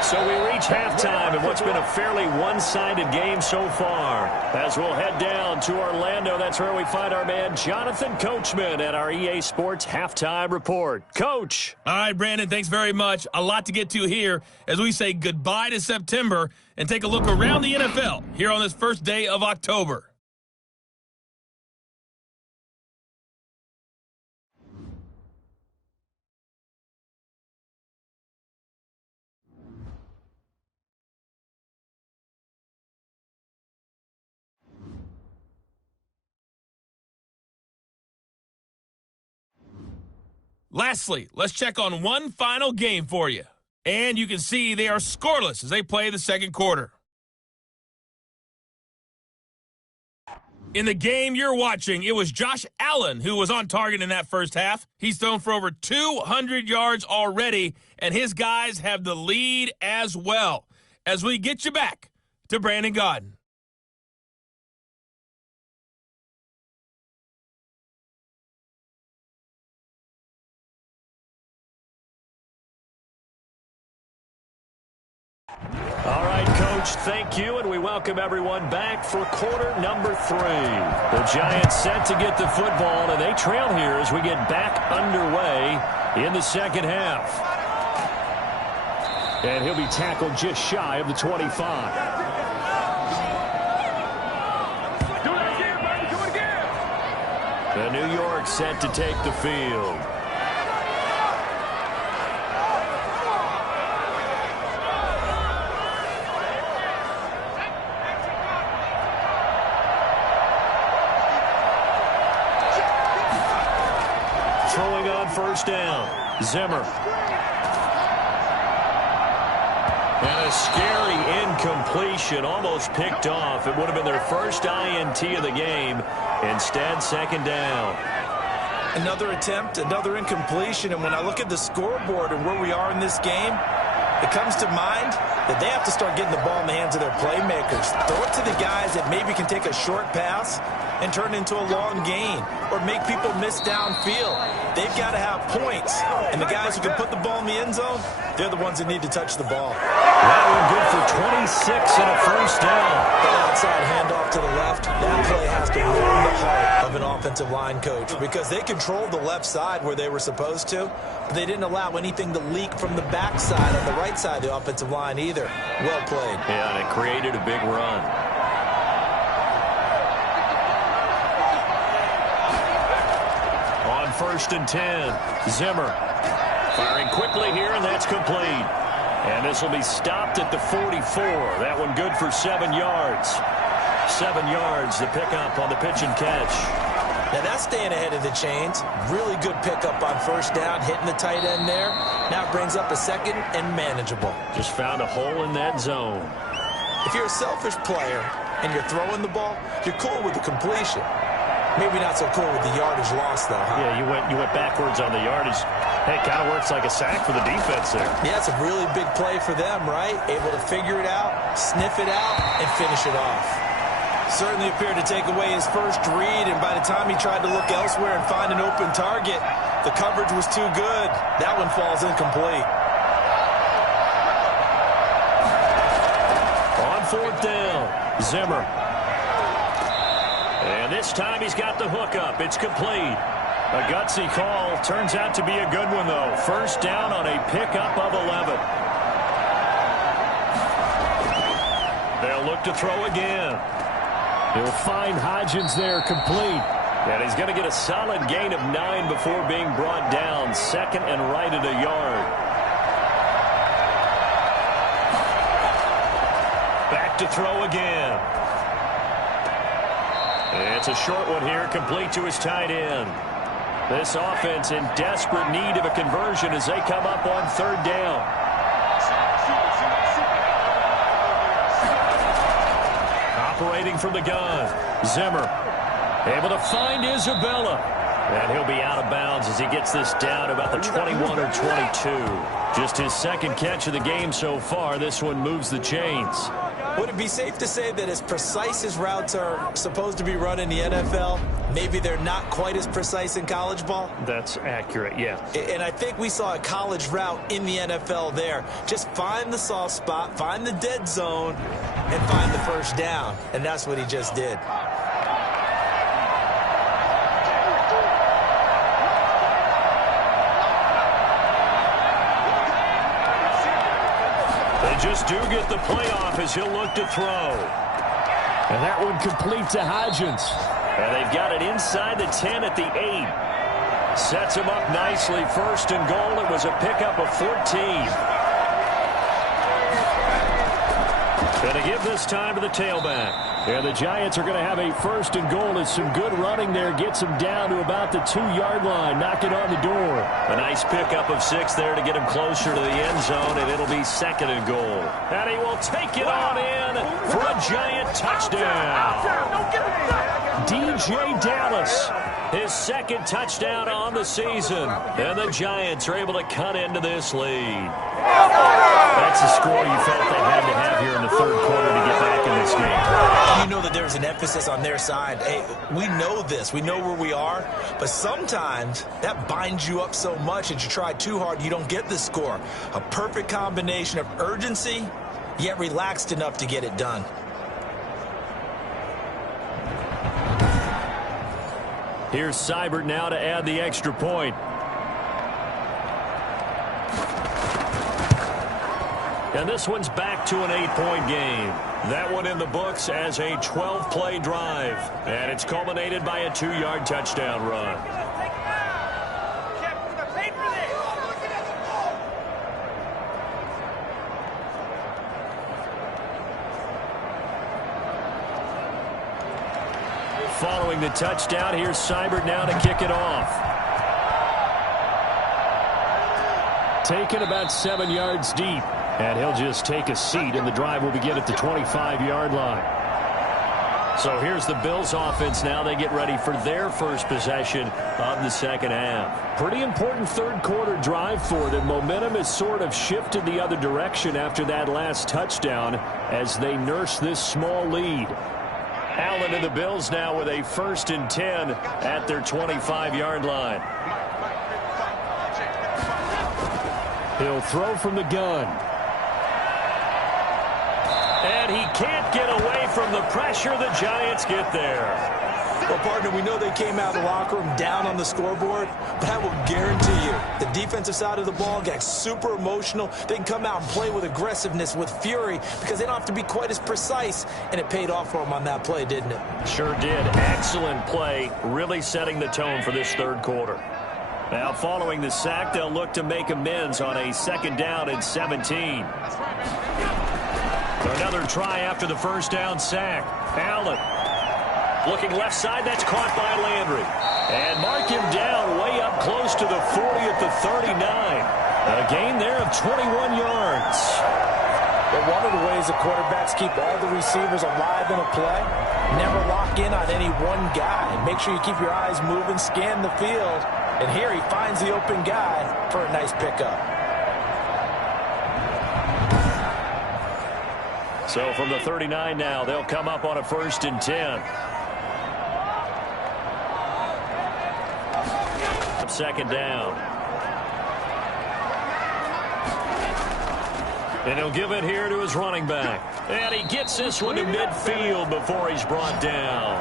So we reach halftime in what's been a fairly one-sided game so far. As we'll head down to Orlando, that's where we find our man Jonathan Coachman at our EA Sports Halftime Report. Coach. All right, Brandon, thanks very much. A lot to get to here as we say goodbye to September and take a look around the NFL here on this first day of October. Lastly, let's check on one final game for you. And you can see they are scoreless as they play the second quarter. In the game you're watching, it was Josh Allen who was on target in that first half. He's thrown for over 200 yards already, and his guys have the lead as well. As we get you back to Brandon Gaudin. All right, Coach, thank you, and we welcome everyone back for quarter number 3. The Giants set to get the football, and they trail here as we get back underway in the second half. And he'll be tackled just shy of the 25. Do it again, baby. Do it again. The New York set to take the field. Throwing on first down, Zimmer. And a scary incompletion, almost picked off. It would have been their first INT of the game. Instead, second down. Another attempt, another incompletion, and when I look at the scoreboard and where we are in this game, it comes to mind that they have to start getting the ball in the hands of their playmakers. Throw it to the guys that maybe can take a short pass and turn it into a long gain or make people miss downfield. They've got to have points, and the guys who can put the ball in the end zone, they're the ones that need to touch the ball. That one good for 26 and a first down. That outside handoff to the left, that play has to warm the heart of an offensive line coach because they controlled the left side where they were supposed to, but they didn't allow anything to leak from the backside on the right side of the offensive line either. Well played. Yeah, and it created a big run. On 1st and 10, Zimmer firing quickly here, and that's complete. And this will be stopped at the 44. That one good for 7 yards. 7 yards, the pickup on the pitch and catch. Now that's staying ahead of the chains. Really good pickup on first down, hitting the tight end there. Now it brings up a second and manageable. Just found a hole in that zone. If you're a selfish player and you're throwing the ball, you're cool with the completion. Maybe not so cool with the yardage loss, though, huh? Yeah, you went backwards on the yardage. Hey, kind of works like a sack for the defense there. Yeah, it's a really big play for them, right? Able to figure it out, sniff it out, and finish it off. Certainly appeared to take away his first read, and by the time he tried to look elsewhere and find an open target, the coverage was too good. That one falls incomplete. On 4th down, Zimmer. And this time he's got the hookup. It's complete. A gutsy call. Turns out to be a good one, though. First down on a pickup of 11. They'll look to throw again. He'll find Hodgins there, complete. And he's going to get a solid gain of 9 before being brought down. Second and right at a yard. Back to throw again. It's a short one here, complete to his tight end. This offense in desperate need of a conversion as they come up on 3rd down. Operating from the gun, Zimmer able to find Isabella. And he'll be out of bounds as he gets this down about the 21 or 22. Just his second catch of the game so far. This one moves the chains. Would it be safe to say that as precise as routes are supposed to be run in the NFL, maybe they're not quite as precise in college ball? That's accurate, yeah. And I think we saw a college route in the NFL there. Just find the soft spot, find the dead zone, and find the first down. And that's what he just did. Just do get the playoff as he'll look to throw. And that one complete to Hodgins. And they've got it inside the 10 at the 8. Sets him up nicely. 1st and goal. It was a pickup of 14. Going to give this time to the tailback. And the Giants are going to have a first and goal. As some good running there gets him down to about the 2-yard line. Knock it on the door. A nice pickup of 6 there to get him closer to the end zone, and it'll be second and goal. And he will take it on in for a Giant touchdown. DJ Dallas, his second touchdown on the season. And the Giants are able to cut into this lead. That's a score you felt they had to have here in the third quarter to get back in this game. You know that there's an emphasis on their side. Hey, we know this. We know where we are. But sometimes that binds you up so much that you try too hard, you don't get the score. A perfect combination of urgency, yet relaxed enough to get it done. Here's Seibert now to add the extra point. And this one's back to an 8-point game. That one in the books as a 12-play drive. And it's culminated by a 2-yard touchdown run. Following the touchdown, here's Seibert now to kick it off. Taken about 7 yards deep. And he'll just take a seat, and the drive will begin at the 25-yard line. So here's the Bills offense now. They get ready for their first possession of the second half. Pretty important third quarter drive for them. Momentum has sort of shifted the other direction after that last touchdown as they nurse this small lead. Allen and the Bills now with a 1st and 10 at their 25-yard line. He'll throw from the gun. And he can't get away from the pressure. The Giants get there. Well, partner, we know they came out of the locker room down on the scoreboard, but I will guarantee you the defensive side of the ball got super emotional. They can come out and play with aggressiveness, with fury, because they don't have to be quite as precise, and it paid off for them on that play, didn't it? Sure did. Excellent play, really setting the tone for this third quarter. Now, following the sack, they'll look to make amends on a 2nd down and 17. Another try after the first down sack. Allen looking left side. That's caught by Landry. And mark him down way up close to the 40 at the 39. A gain there of 21 yards. But one of the ways the quarterbacks keep all the receivers alive in a play, never lock in on any one guy. Make sure you keep your eyes moving, scan the field. And here he finds the open guy for a nice pickup. So from the 39 now, they'll come up on a 1st and 10. 2nd down. And he'll give it here to his running back. And he gets this one to midfield before he's brought down.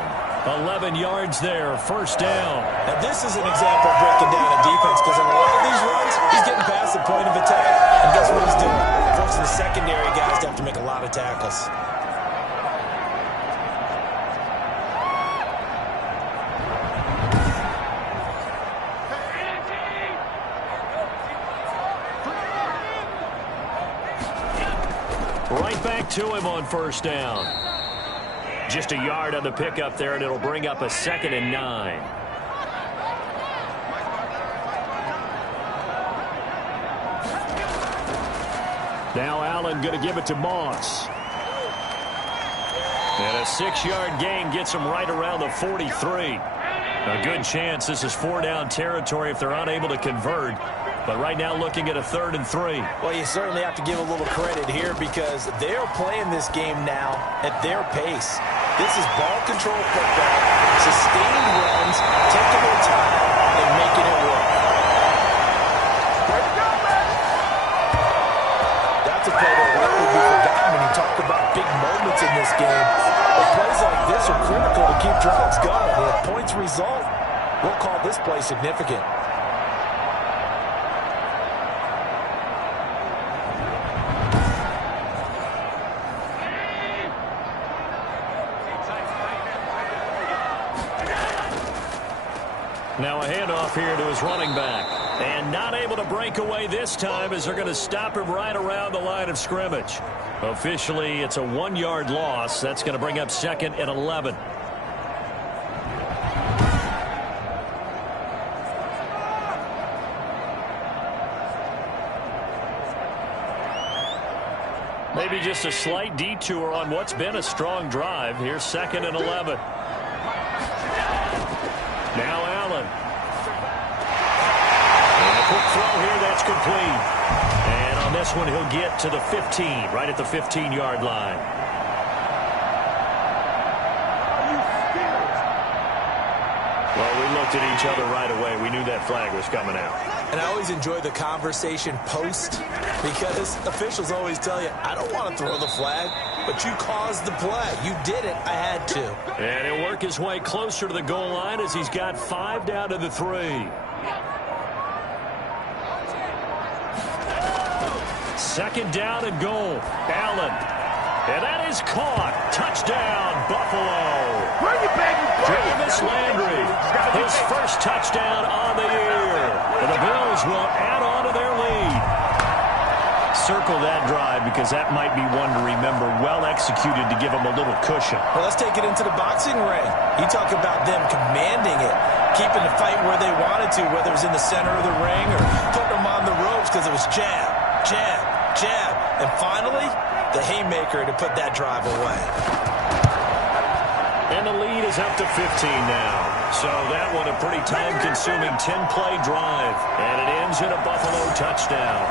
11 yards there, 1st down. Now this is an example of breaking down a defense, because in a lot of these runs, he's getting past the point of attack. And guess what he's doing? Forcing the secondary guys to have to make a lot of tackles. Right back to him on 1st down. Just a yard on the pickup there, and it'll bring up a 2nd and 9. Now Allen going to give it to Moss. And a 6-yard gain gets him right around the 43. A good chance this is 4-down territory if they're unable to convert. But right now looking at a 3rd and 3. Well, you certainly have to give a little credit here because they're playing this game now at their pace. This is ball control football, sustained runs, taking their time, and making it work. That's a play that will likely be forgotten when you talk about big moments in this game. But plays like this are critical to keep drives going. And if points result, we'll call this play significant. Now a handoff here to his running back. And not able to break away this time as they're going to stop him right around the line of scrimmage. Officially, it's a 1-yard loss. That's going to bring up 2nd and 11. Maybe just a slight detour on what's been a strong drive. Here's 2nd and 11. Now Allen. And a quick throw here that's complete. And on this one, he'll get to the 15, right at the 15-yard line. Well, we looked at each other right away. We knew that flag was coming out. And I always enjoy the conversation post because officials always tell you, I don't want to throw the flag, but you caused the play. You did it. I had to. And he'll work his way closer to the goal line as he's got 5 down to the 3. Second down and goal. Allen. And that is caught. Touchdown, Buffalo. Bring it, baby. Travis Landry, his first touchdown on the year. And the Bills will add on to their lead. Circle that drive because that might be one to remember. Well executed to give them a little cushion. Well, let's take it into the boxing ring. You talk about them commanding it, keeping the fight where they wanted to, whether it was in the center of the ring or putting them on the ropes because it was jab, jab, jab. And finally, the haymaker to put that drive away. And the lead is up to 15 now. So that one a pretty time-consuming 10-play drive. And it ends in a Buffalo touchdown.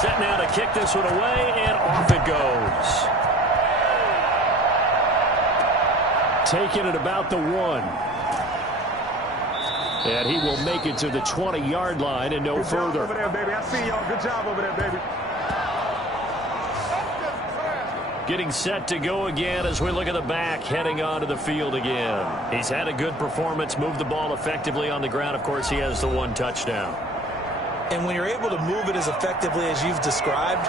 Set now to kick this one away, and off it goes. Taking it about the 1. And he will make it to the 20-yard line and no further. Over there, baby. I see y'all. Good job over there, baby. Getting set to go again as we look at the back, heading onto the field again. He's had a good performance, moved the ball effectively on the ground. Of course, he has the 1 touchdown. And when you're able to move it as effectively as you've described,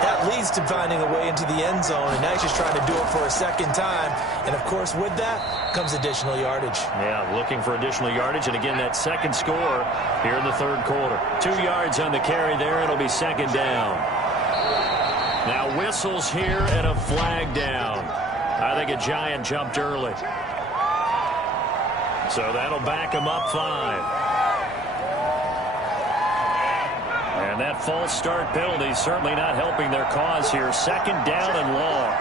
that leads to finding a way into the end zone, and now he's just trying to do it for a second time. And, of course, with that comes additional yardage. Yeah, looking for additional yardage, and again, that second score here in the 3rd quarter. 2 yards on the carry there, it'll be 2nd down. Now whistles here and a flag down. I think a Giant jumped early. So that'll back him up 5. And that false start penalty certainly not helping their cause here. 2nd down and long.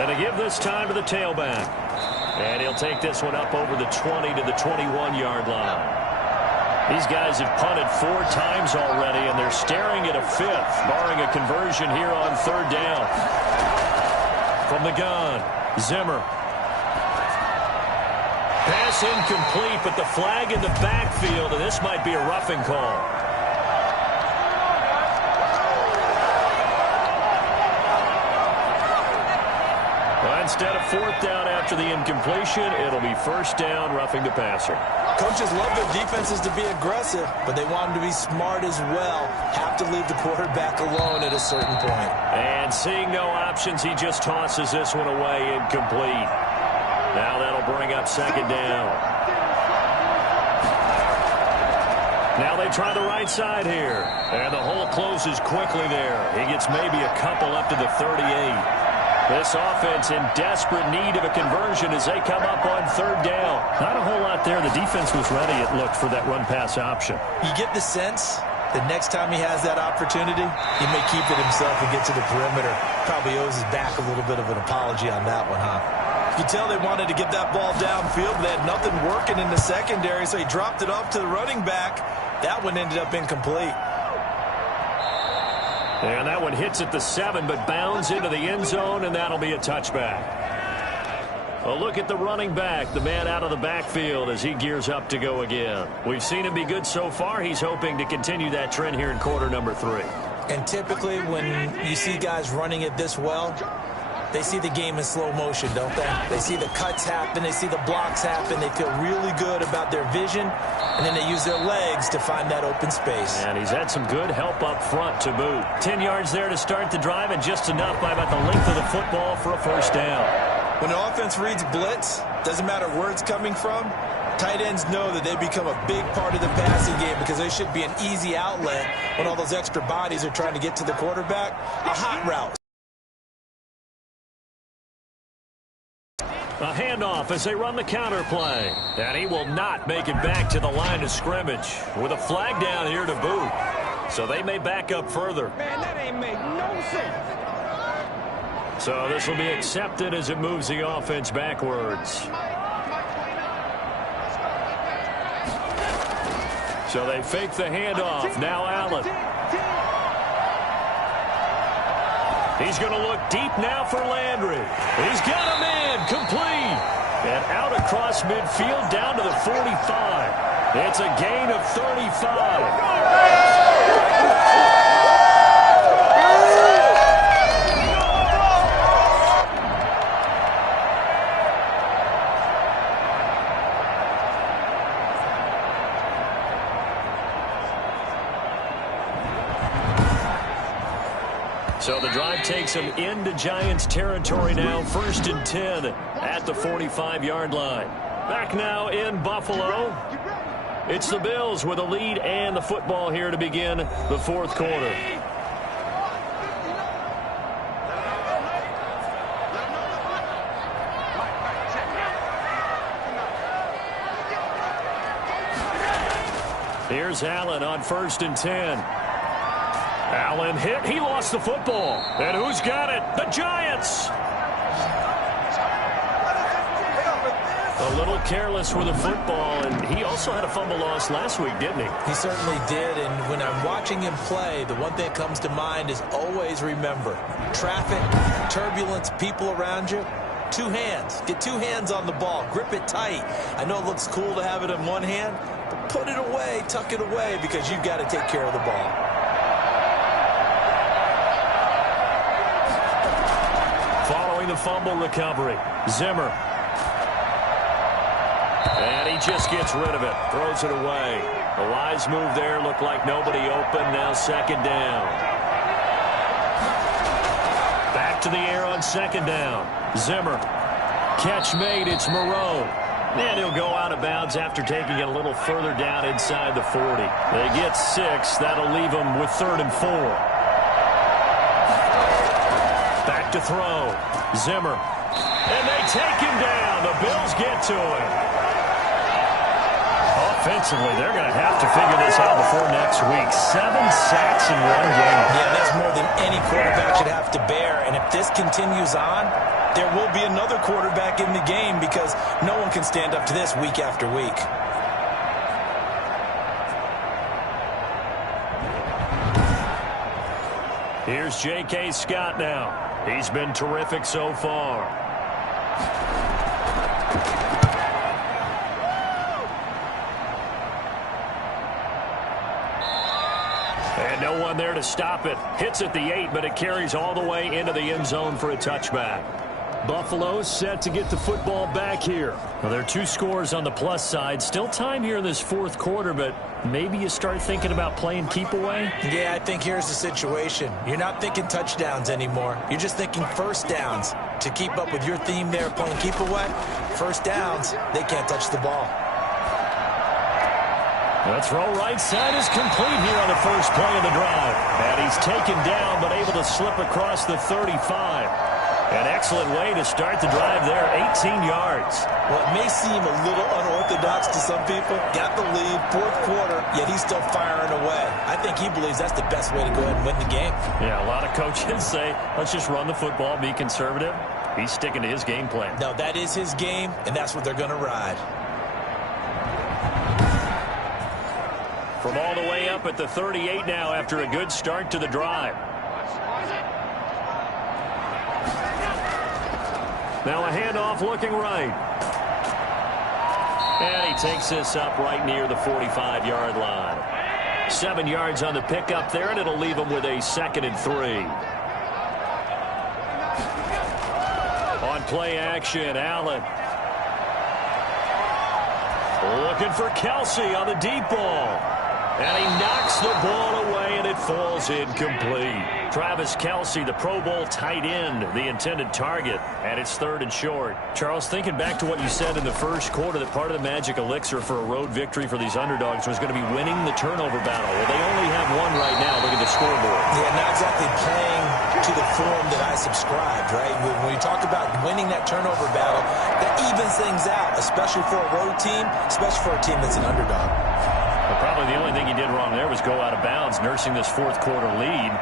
And to give this time to the tailback. And he'll take this one up over the 20 to the 21-yard line. These guys have punted 4 times already, and they're staring at a 5th, barring a conversion here on 3rd down. From the gun, Zimmer. Pass incomplete, but the flag in the backfield, and this might be a roughing call. Well, instead of 4th down after the incompletion, it'll be 1st down, roughing the passer. Coaches love their defenses to be aggressive, but they want them to be smart as well. Have to leave the quarterback alone at a certain point. And seeing no options, he just tosses this one away incomplete. Now that'll bring up 2nd down. Now they try the right side here. And the hole closes quickly there. He gets maybe a couple up to the 38. This offense in desperate need of a conversion as they come up on 3rd down. Not a whole lot there. The defense was ready, it looked, for that run-pass option. You get the sense that next time he has that opportunity, he may keep it himself and get to the perimeter. Probably owes his back a little bit of an apology on that one, huh? You can tell they wanted to get that ball downfield. They had nothing working in the secondary, so he dropped it off to the running back. That one ended up incomplete. And that one hits at the 7, but bounds into the end zone, and that'll be a touchback. A look at the running back, the man out of the backfield as he gears up to go again. We've seen him be good so far. He's hoping to continue that trend here in quarter number 3. And typically when you see guys running it this well, They see the game in slow motion, don't they? They see the cuts happen. They see the blocks happen. They feel really good about their vision, and then they use their legs to find that open space. And he's had some good help up front to boot. 10 yards there to start the drive, and just enough by about the length of the football for a first down. When the offense reads blitz, doesn't matter where it's coming from, tight ends know that they become a big part of the passing game because they should be an easy outlet when all those extra bodies are trying to get to the quarterback. A hot route. A handoff as they run the counter play. And he will not make it back to the line of scrimmage with a flag down here to boot. So they may back up further. Man, that ain't make no sense. So this will be accepted as it moves the offense backwards. So they fake the handoff. Now Allen. He's going to look deep now for Landry. He's got him in. Complete. And out across midfield down to the 45. It's a gain of 35. So the drive takes them into Giants territory now. 1st and 10 at the 45-yard line. Back now in Buffalo. It's the Bills with a lead and the football here to begin the fourth quarter. Here's Allen on 1st and 10. Allen hit. He lost the football. And who's got it? The Giants. A little careless with the football, and he also had a fumble loss last week, didn't he? He certainly did, and when I'm watching him play, the one thing that comes to mind is always remember, traffic, turbulence, people around you, 2 hands. Get 2 hands on the ball. Grip it tight. I know it looks cool to have it in one hand, but put it away, tuck it away, because you've got to take care of the ball. Following the fumble recovery, Zimmer. And he just gets rid of it, throws it away. A wise move there, looked like nobody open, now 2nd down. Back to the air on 2nd down. Zimmer, catch made, it's Moreau. And he'll go out of bounds after taking it a little further down inside the 40. They get 6, that'll leave them with 3rd and 4. Back to throw. Zimmer. And they take him down. The Bills get to him. Offensively, they're going to have to figure this out before next week. 7 sacks in one game. Yeah, that's more than any quarterback should have to bear. And if this continues on, there will be another quarterback in the game because no one can stand up to this week after week. Here's J.K. Scott now. He's been terrific so far. And no one there to stop it. Hits at the 8, but it carries all the way into the end zone for a touchback. Buffalo set to get the football back here. Well, there are 2 scores on the plus side. Still time here in this fourth quarter, but maybe you start thinking about playing keep away? Yeah, I think here's the situation. You're not thinking touchdowns anymore. You're just thinking first downs. To keep up with your theme there, playing keep away, first downs, they can't touch the ball. The throw right side is complete here on the first play of the drive. And he's taken down, but able to slip across the 35. An excellent way to start the drive there, 18 yards. Well, it may seem a little unorthodox to some people. Got the lead, fourth quarter, yet he's still firing away. I think he believes that's the best way to go ahead and win the game. Yeah, a lot of coaches say, let's just run the football, be conservative. He's sticking to his game plan. No, that is his game, and that's what they're going to ride. From all the way up at the 38 now after a good start to the drive. Now a handoff looking right. And he takes this up right near the 45-yard line. 7 yards on the pickup there, and it'll leave him with a 2nd and 3. On play action, Allen. Looking for Kelsey on the deep ball. And he knocks the ball away, and it falls incomplete. Travis Kelsey, the Pro Bowl tight end, the intended target, and it's 3rd and short. Charles, thinking back to what you said in the first quarter, that part of the magic elixir for a road victory for these underdogs was going to be winning the turnover battle. Well, they only have one right now. Look at the scoreboard. Yeah, not exactly playing to the form that I subscribed, right? When you talk about winning that turnover battle, that evens things out, especially for a road team, especially for a team that's an underdog. Well, probably the only thing he did wrong there was go out of bounds, nursing this fourth quarter lead.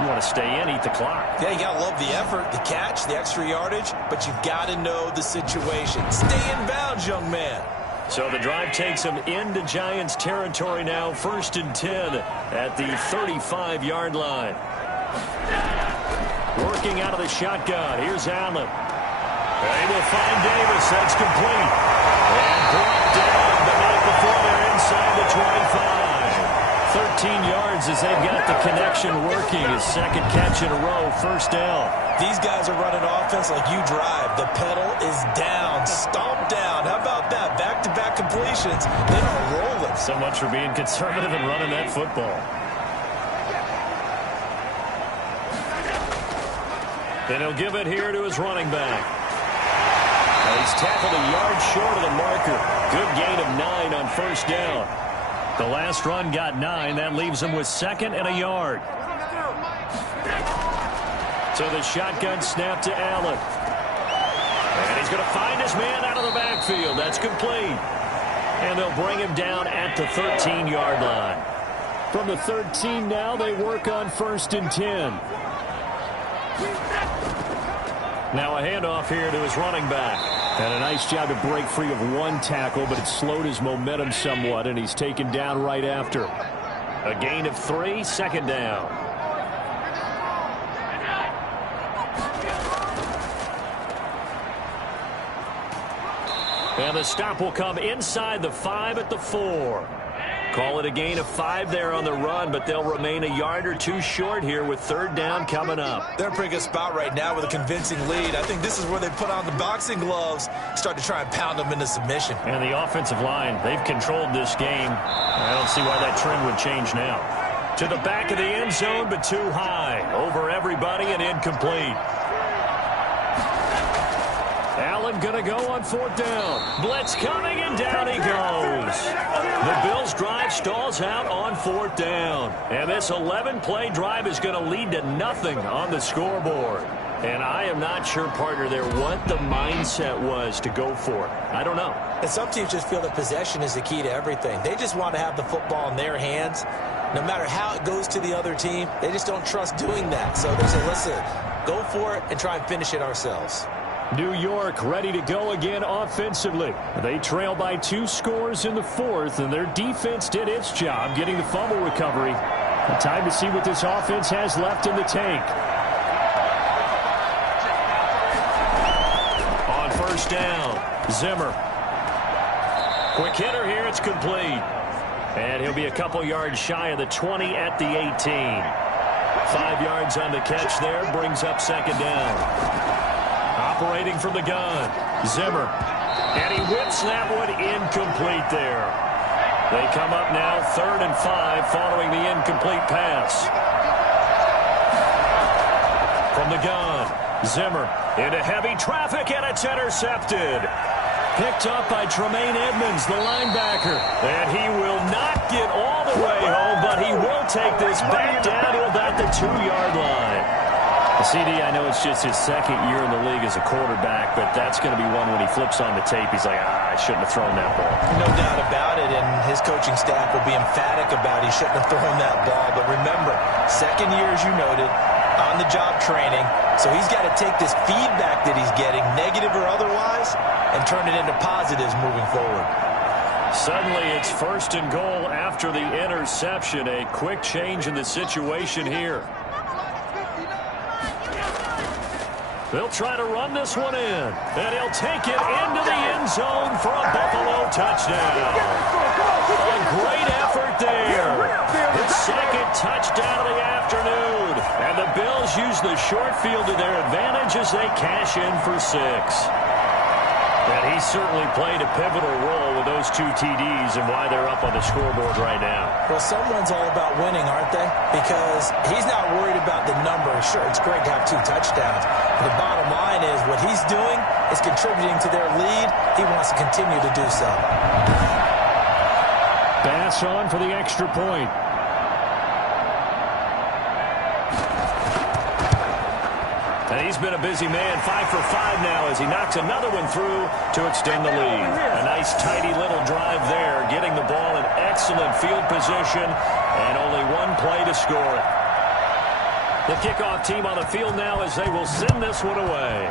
You want to stay in, eat the clock. Yeah, you got to love the effort, the catch, the extra yardage, but you've got to know the situation. Stay in bounds, young man. So the drive takes him into Giants territory now, 1st and 10 at the 35-yard line. Working out of the shotgun. Here's Allen. They will find Davis. That's complete. And brought down, but not before they're inside the 25. 13 yards as they've got the connection working. His second catch in a row, 1st down. These guys are running offense like you drive. The pedal is down, stomp down. How about that? Back-to-back completions. They are rolling. So much for being conservative and running that football. Then he'll give it here to his running back. He's tackled a yard short of the marker. Good gain of 9 on 1st down. The last run got 9. That leaves him with 2nd and a yard. So the shotgun snap to Allen. And he's going to find his man out of the backfield. That's complete. And they'll bring him down at the 13-yard line. From the 13 now, they work on 1st and 10. Now a handoff here to his running back. And a nice job to break free of one tackle, but it slowed his momentum somewhat, and he's taken down right after. A gain of 3, 2nd down. And the stop will come inside the 5 at the 4. Call it a gain of 5 there on the run, but they'll remain a yard or 2 short here with 3rd down coming up. They're in a pretty good spot right now with a convincing lead. I think this is where they put on the boxing gloves, start to try and pound them into submission. And the offensive line, they've controlled this game. I don't see why that trend would change now. To the back of the end zone, but too high. Over everybody and incomplete. Allen going to go on 4th down. Blitz coming, and down he goes. The Bills' drive stalls out on 4th down. And this 11-play drive is going to lead to nothing on the scoreboard. And I am not sure, partner, there what the mindset was to go for it. I don't know. And some teams just feel that possession is the key to everything. They just want to have the football in their hands. No matter how it goes to the other team, they just don't trust doing that. So they say, listen, go for it and try and finish it ourselves. New York ready to go again offensively. They trail by 2 scores in the 4th, and their defense did its job getting the fumble recovery. Time to see what this offense has left in the tank. On 1st down, Zimmer. Quick hitter here, it's complete. And he'll be a couple yards shy of the 20 at the 18. 5 yards on the catch there, brings up 2nd down. Operating from the gun, Zimmer. And he whips that one incomplete there. They come up now 3rd and 5 following the incomplete pass. From the gun, Zimmer into heavy traffic, and it's intercepted. Picked up by Tremaine Edmonds, the linebacker. And he will not get all the way home, but he will take this back down to about the 2-yard line. CD, I know it's just his 2nd year in the league as a quarterback, but that's going to be one when he flips on the tape. He's like, I shouldn't have thrown that ball. No doubt about it, and his coaching staff will be emphatic about he shouldn't have thrown that ball. But remember, 2nd year, as you noted, on-the-job training, so he's got to take this feedback that he's getting, negative or otherwise, and turn it into positives moving forward. Suddenly, it's 1st and goal after the interception. A quick change in the situation here. They'll try to run this one in, and he'll take it into the end zone for a Buffalo touchdown. A great effort there. His second touchdown of the afternoon. And the Bills use the short field to their advantage as they cash in for 6. And he certainly played a pivotal role with those 2 TDs and why they're up on the scoreboard right now. Well, someone's all about winning, aren't they? Because he's not worried about the number. Sure, it's great to have 2 touchdowns. But the bottom line is what he's doing is contributing to their lead. He wants to continue to do so. Pass on for the extra point. And he's been a busy man, 5 for 5 now as he knocks another one through to extend the lead. A nice, tidy little drive there, getting the ball in excellent field position, and only 1 play to score it. The kickoff team on the field now as they will send this one away.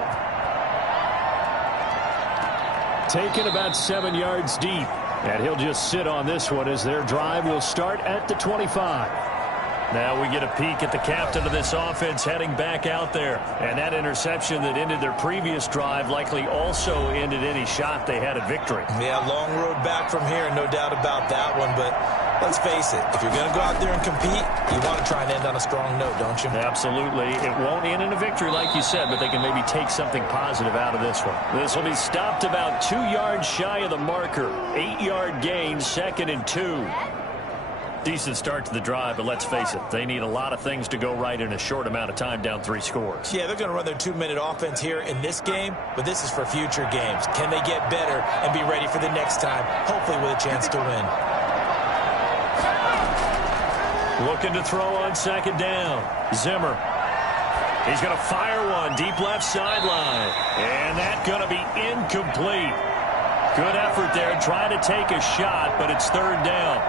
Taken about 7 yards deep, and he'll just sit on this one as their drive will start at the 25. Now we get a peek at the captain of this offense heading back out there. And that interception that ended their previous drive likely also ended any shot they had at victory. Yeah, long road back from here, no doubt about that one. But let's face it, if you're going to go out there and compete, you want to try and end on a strong note, don't you? Absolutely. It won't end in a victory like you said, but they can maybe take something positive out of this one. This will be stopped about 2 yards shy of the marker. 8-yard gain, 2nd and 2. Decent start to the drive, but let's face it, they need a lot of things to go right in a short amount of time, down 3 scores. Yeah, they're going to run their 2-minute offense here in this game, but this is for future games. Can they get better and be ready for the next time, hopefully with a chance to win? Looking to throw on 2nd down. Zimmer. He's going to fire one deep left sideline, and that's going to be incomplete. Good effort there, trying to take a shot, but it's 3rd down.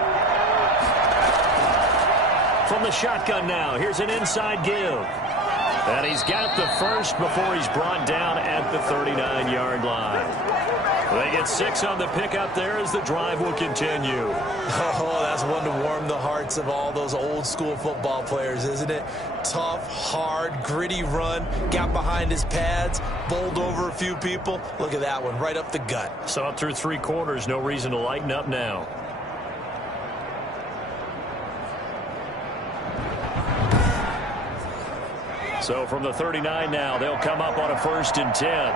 From the shotgun now, here's an inside give. And he's got the first before he's brought down at the 39-yard line. They get 6 on the pickup there as the drive will continue. Oh, that's one to warm the hearts of all those old-school football players, isn't it? Tough, hard, gritty run, got behind his pads, bowled over a few people. Look at that one, right up the gut. So up through 3 quarters, no reason to lighten up now. So from the 39 now, they'll come up on a 1st and 10.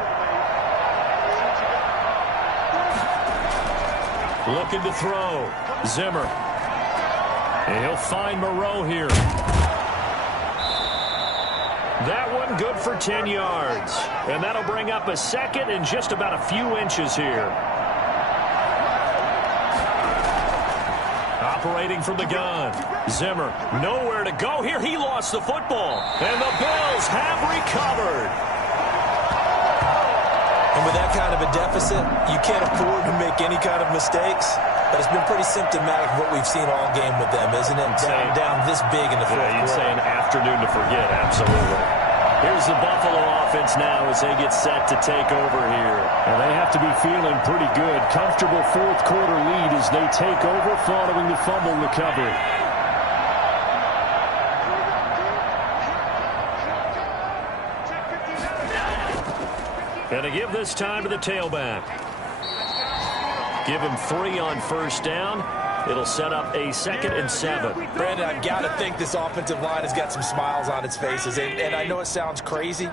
Looking to throw. Zimmer. And he'll find Moreau here. That one good for 10 yards. And that'll bring up a 2nd and just about a few inches here. Operating from the gun. Zimmer, nowhere to go here. He lost the football. And the Bills have recovered. And with that kind of a deficit, you can't afford to make any kind of mistakes. But it's been pretty symptomatic of what we've seen all game with them, isn't it? Down this big in the fourth quarter. You'd say an afternoon to forget, absolutely. Here's the Buffalo offense now as they get set to take over here. And they have to be feeling pretty good. Comfortable 4th quarter lead as they take over following the fumble recovery. And to give this time to the tailback. Give him 3 on 1st down. It'll set up a 2nd and 7. Brandon, I've got to think this offensive line has got some smiles on its faces. And I know it sounds crazy,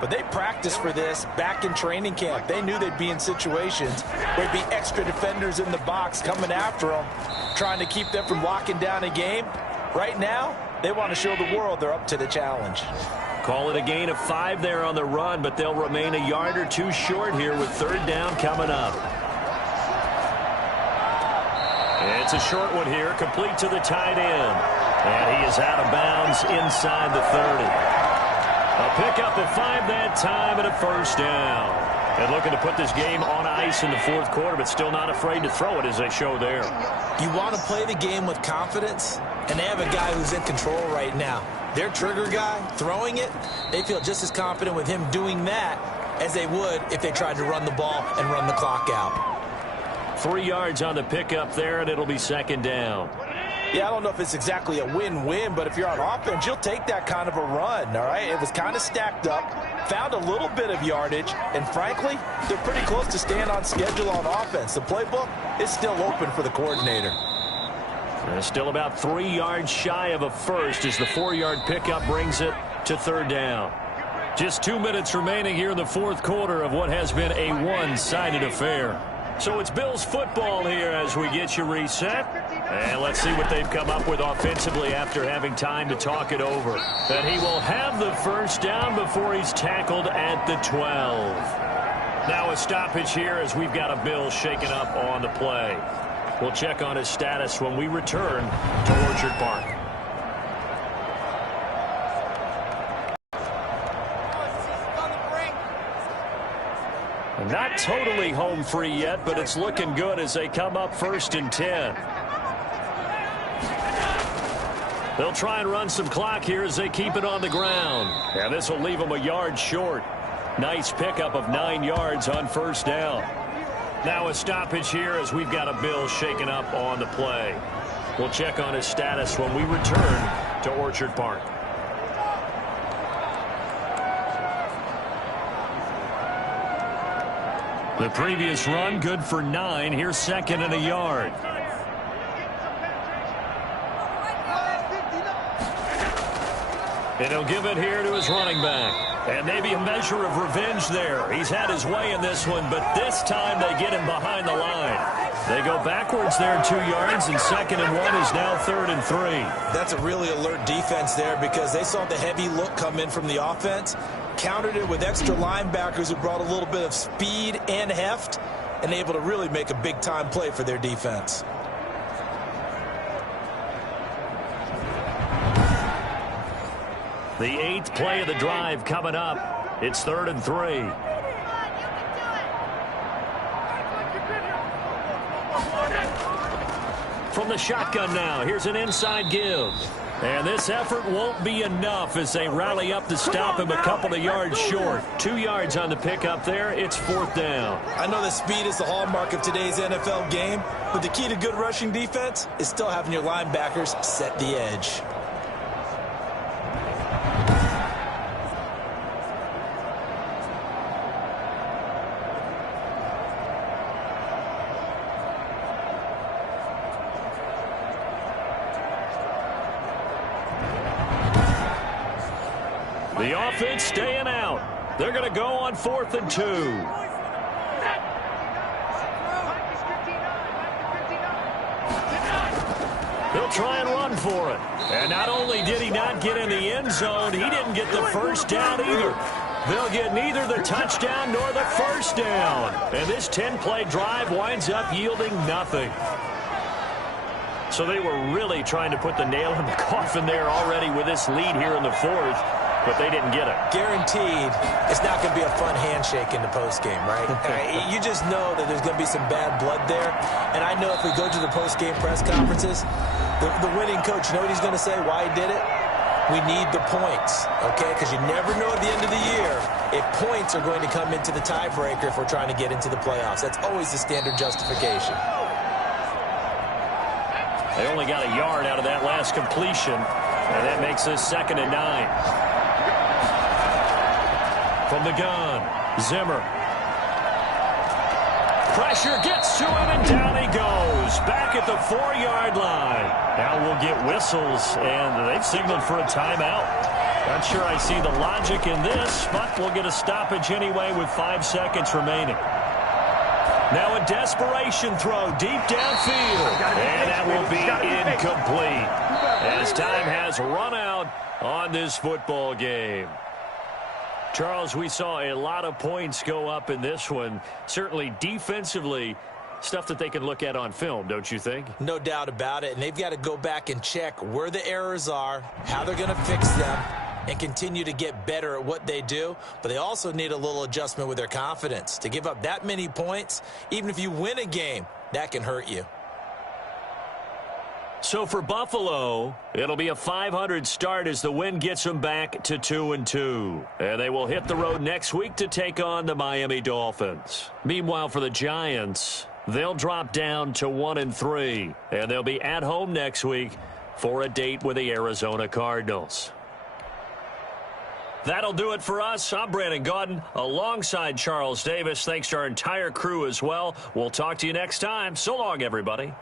but they practiced for this back in training camp. They knew they'd be in situations where there'd be extra defenders in the box coming after them, trying to keep them from locking down a game. Right now, they want to show the world they're up to the challenge. Call it a gain of 5 there on the run, but they'll remain a yard or 2 short here with 3rd down coming up. It's a short one here, complete to the tight end. And he is out of bounds inside the 30. A pickup of 5 that time and a 1st down. And looking to put this game on ice in the 4th quarter, but still not afraid to throw it as they show there. You want to play the game with confidence, and they have a guy who's in control right now. Their trigger guy, throwing it, they feel just as confident with him doing that as they would if they tried to run the ball and run the clock out. 3 yards on the pickup there, and it'll be 2nd down. Yeah, I don't know if it's exactly a win-win, but if you're on offense, you'll take that kind of a run, all right? It was kind of stacked up, found a little bit of yardage, and frankly, they're pretty close to staying on schedule on offense. The playbook is still open for the coordinator. And still about 3 yards shy of a first as the 4-yard pickup brings it to third down. Just 2 minutes remaining here in the fourth quarter of what has been a one-sided affair. So it's Bills football here as we get you reset. And let's see what they've come up with offensively after having time to talk it over. And he will have the first down before he's tackled at the 12. Now a stoppage here as we've got a Bill shaken up on the play. We'll check on his status when we return to Orchard Park. Not totally home free yet, but it's looking good as they come up 1st and 10. They'll try and run some clock here as they keep it on the ground. And this will leave them a yard short. Nice pickup of 9 yards on first down. Now a stoppage here as we've got a Bill shaken up on the play. We'll check on his status when we return to Orchard Park. The previous run good for 9. Here's 2nd and a yard. And he'll give it here to his running back. And maybe a measure of revenge there. He's had his way in this one, but this time they get him behind the line. They go backwards there 2 yards, and 2nd and 1 is now 3rd and 3. That's a really alert defense there because they saw the heavy look come in from the offense, countered it with extra linebackers who brought a little bit of speed and heft, and able to really make a big-time play for their defense. The 8th play of the drive coming up. It's 3rd and 3. From the shotgun now, here's an inside give. And this effort won't be enough as they rally up to stop him a couple of yards short. 2 yards on the pickup there. It's 4th down. I know that speed is the hallmark of today's NFL game, but the key to good rushing defense is still having your linebackers set the edge. The offense staying out. They're going to go on 4th and 2. They'll try and run for it. And not only did he not get in the end zone, he didn't get the first down either. They'll get neither the touchdown nor the first down. And this 10-play drive winds up yielding nothing. So they were really trying to put the nail in the coffin there already with this lead here in the 4th. But they didn't get it. Guaranteed, it's not going to be a fun handshake in the postgame, right? You just know that there's going to be some bad blood there. And I know if we go to the postgame press conferences, the winning coach, you know what he's going to say, why he did it? We need the points, okay? Because you never know at the end of the year if points are going to come into the tiebreaker if we're trying to get into the playoffs. That's always the standard justification. They only got a yard out of that last completion, and that makes this 2nd and 9. From the gun, Zimmer. Pressure gets to him, and down he goes. Back at the 4-yard line. Now we'll get whistles, and they've signaled for a timeout. Not sure I see the logic in this, but we'll get a stoppage anyway with 5 seconds remaining. Now a desperation throw deep downfield, and that will be incomplete as time has run out on this football game. Charles, we saw a lot of points go up in this one. Certainly defensively, stuff that they can look at on film, don't you think? No doubt about it, and they've got to go back and check where the errors are, how they're going to fix them, and continue to get better at what they do. But they also need a little adjustment with their confidence. To give up that many points, even if you win a game, that can hurt you. So for Buffalo, it'll be a .500 start as the win gets them back to 2-2. And they will hit the road next week to take on the Miami Dolphins. Meanwhile, for the Giants, they'll drop down to 1-3. And they'll be at home next week for a date with the Arizona Cardinals. That'll do it for us. I'm Brandon Gaudin alongside Charles Davis. Thanks to our entire crew as well. We'll talk to you next time. So long, everybody.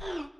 again.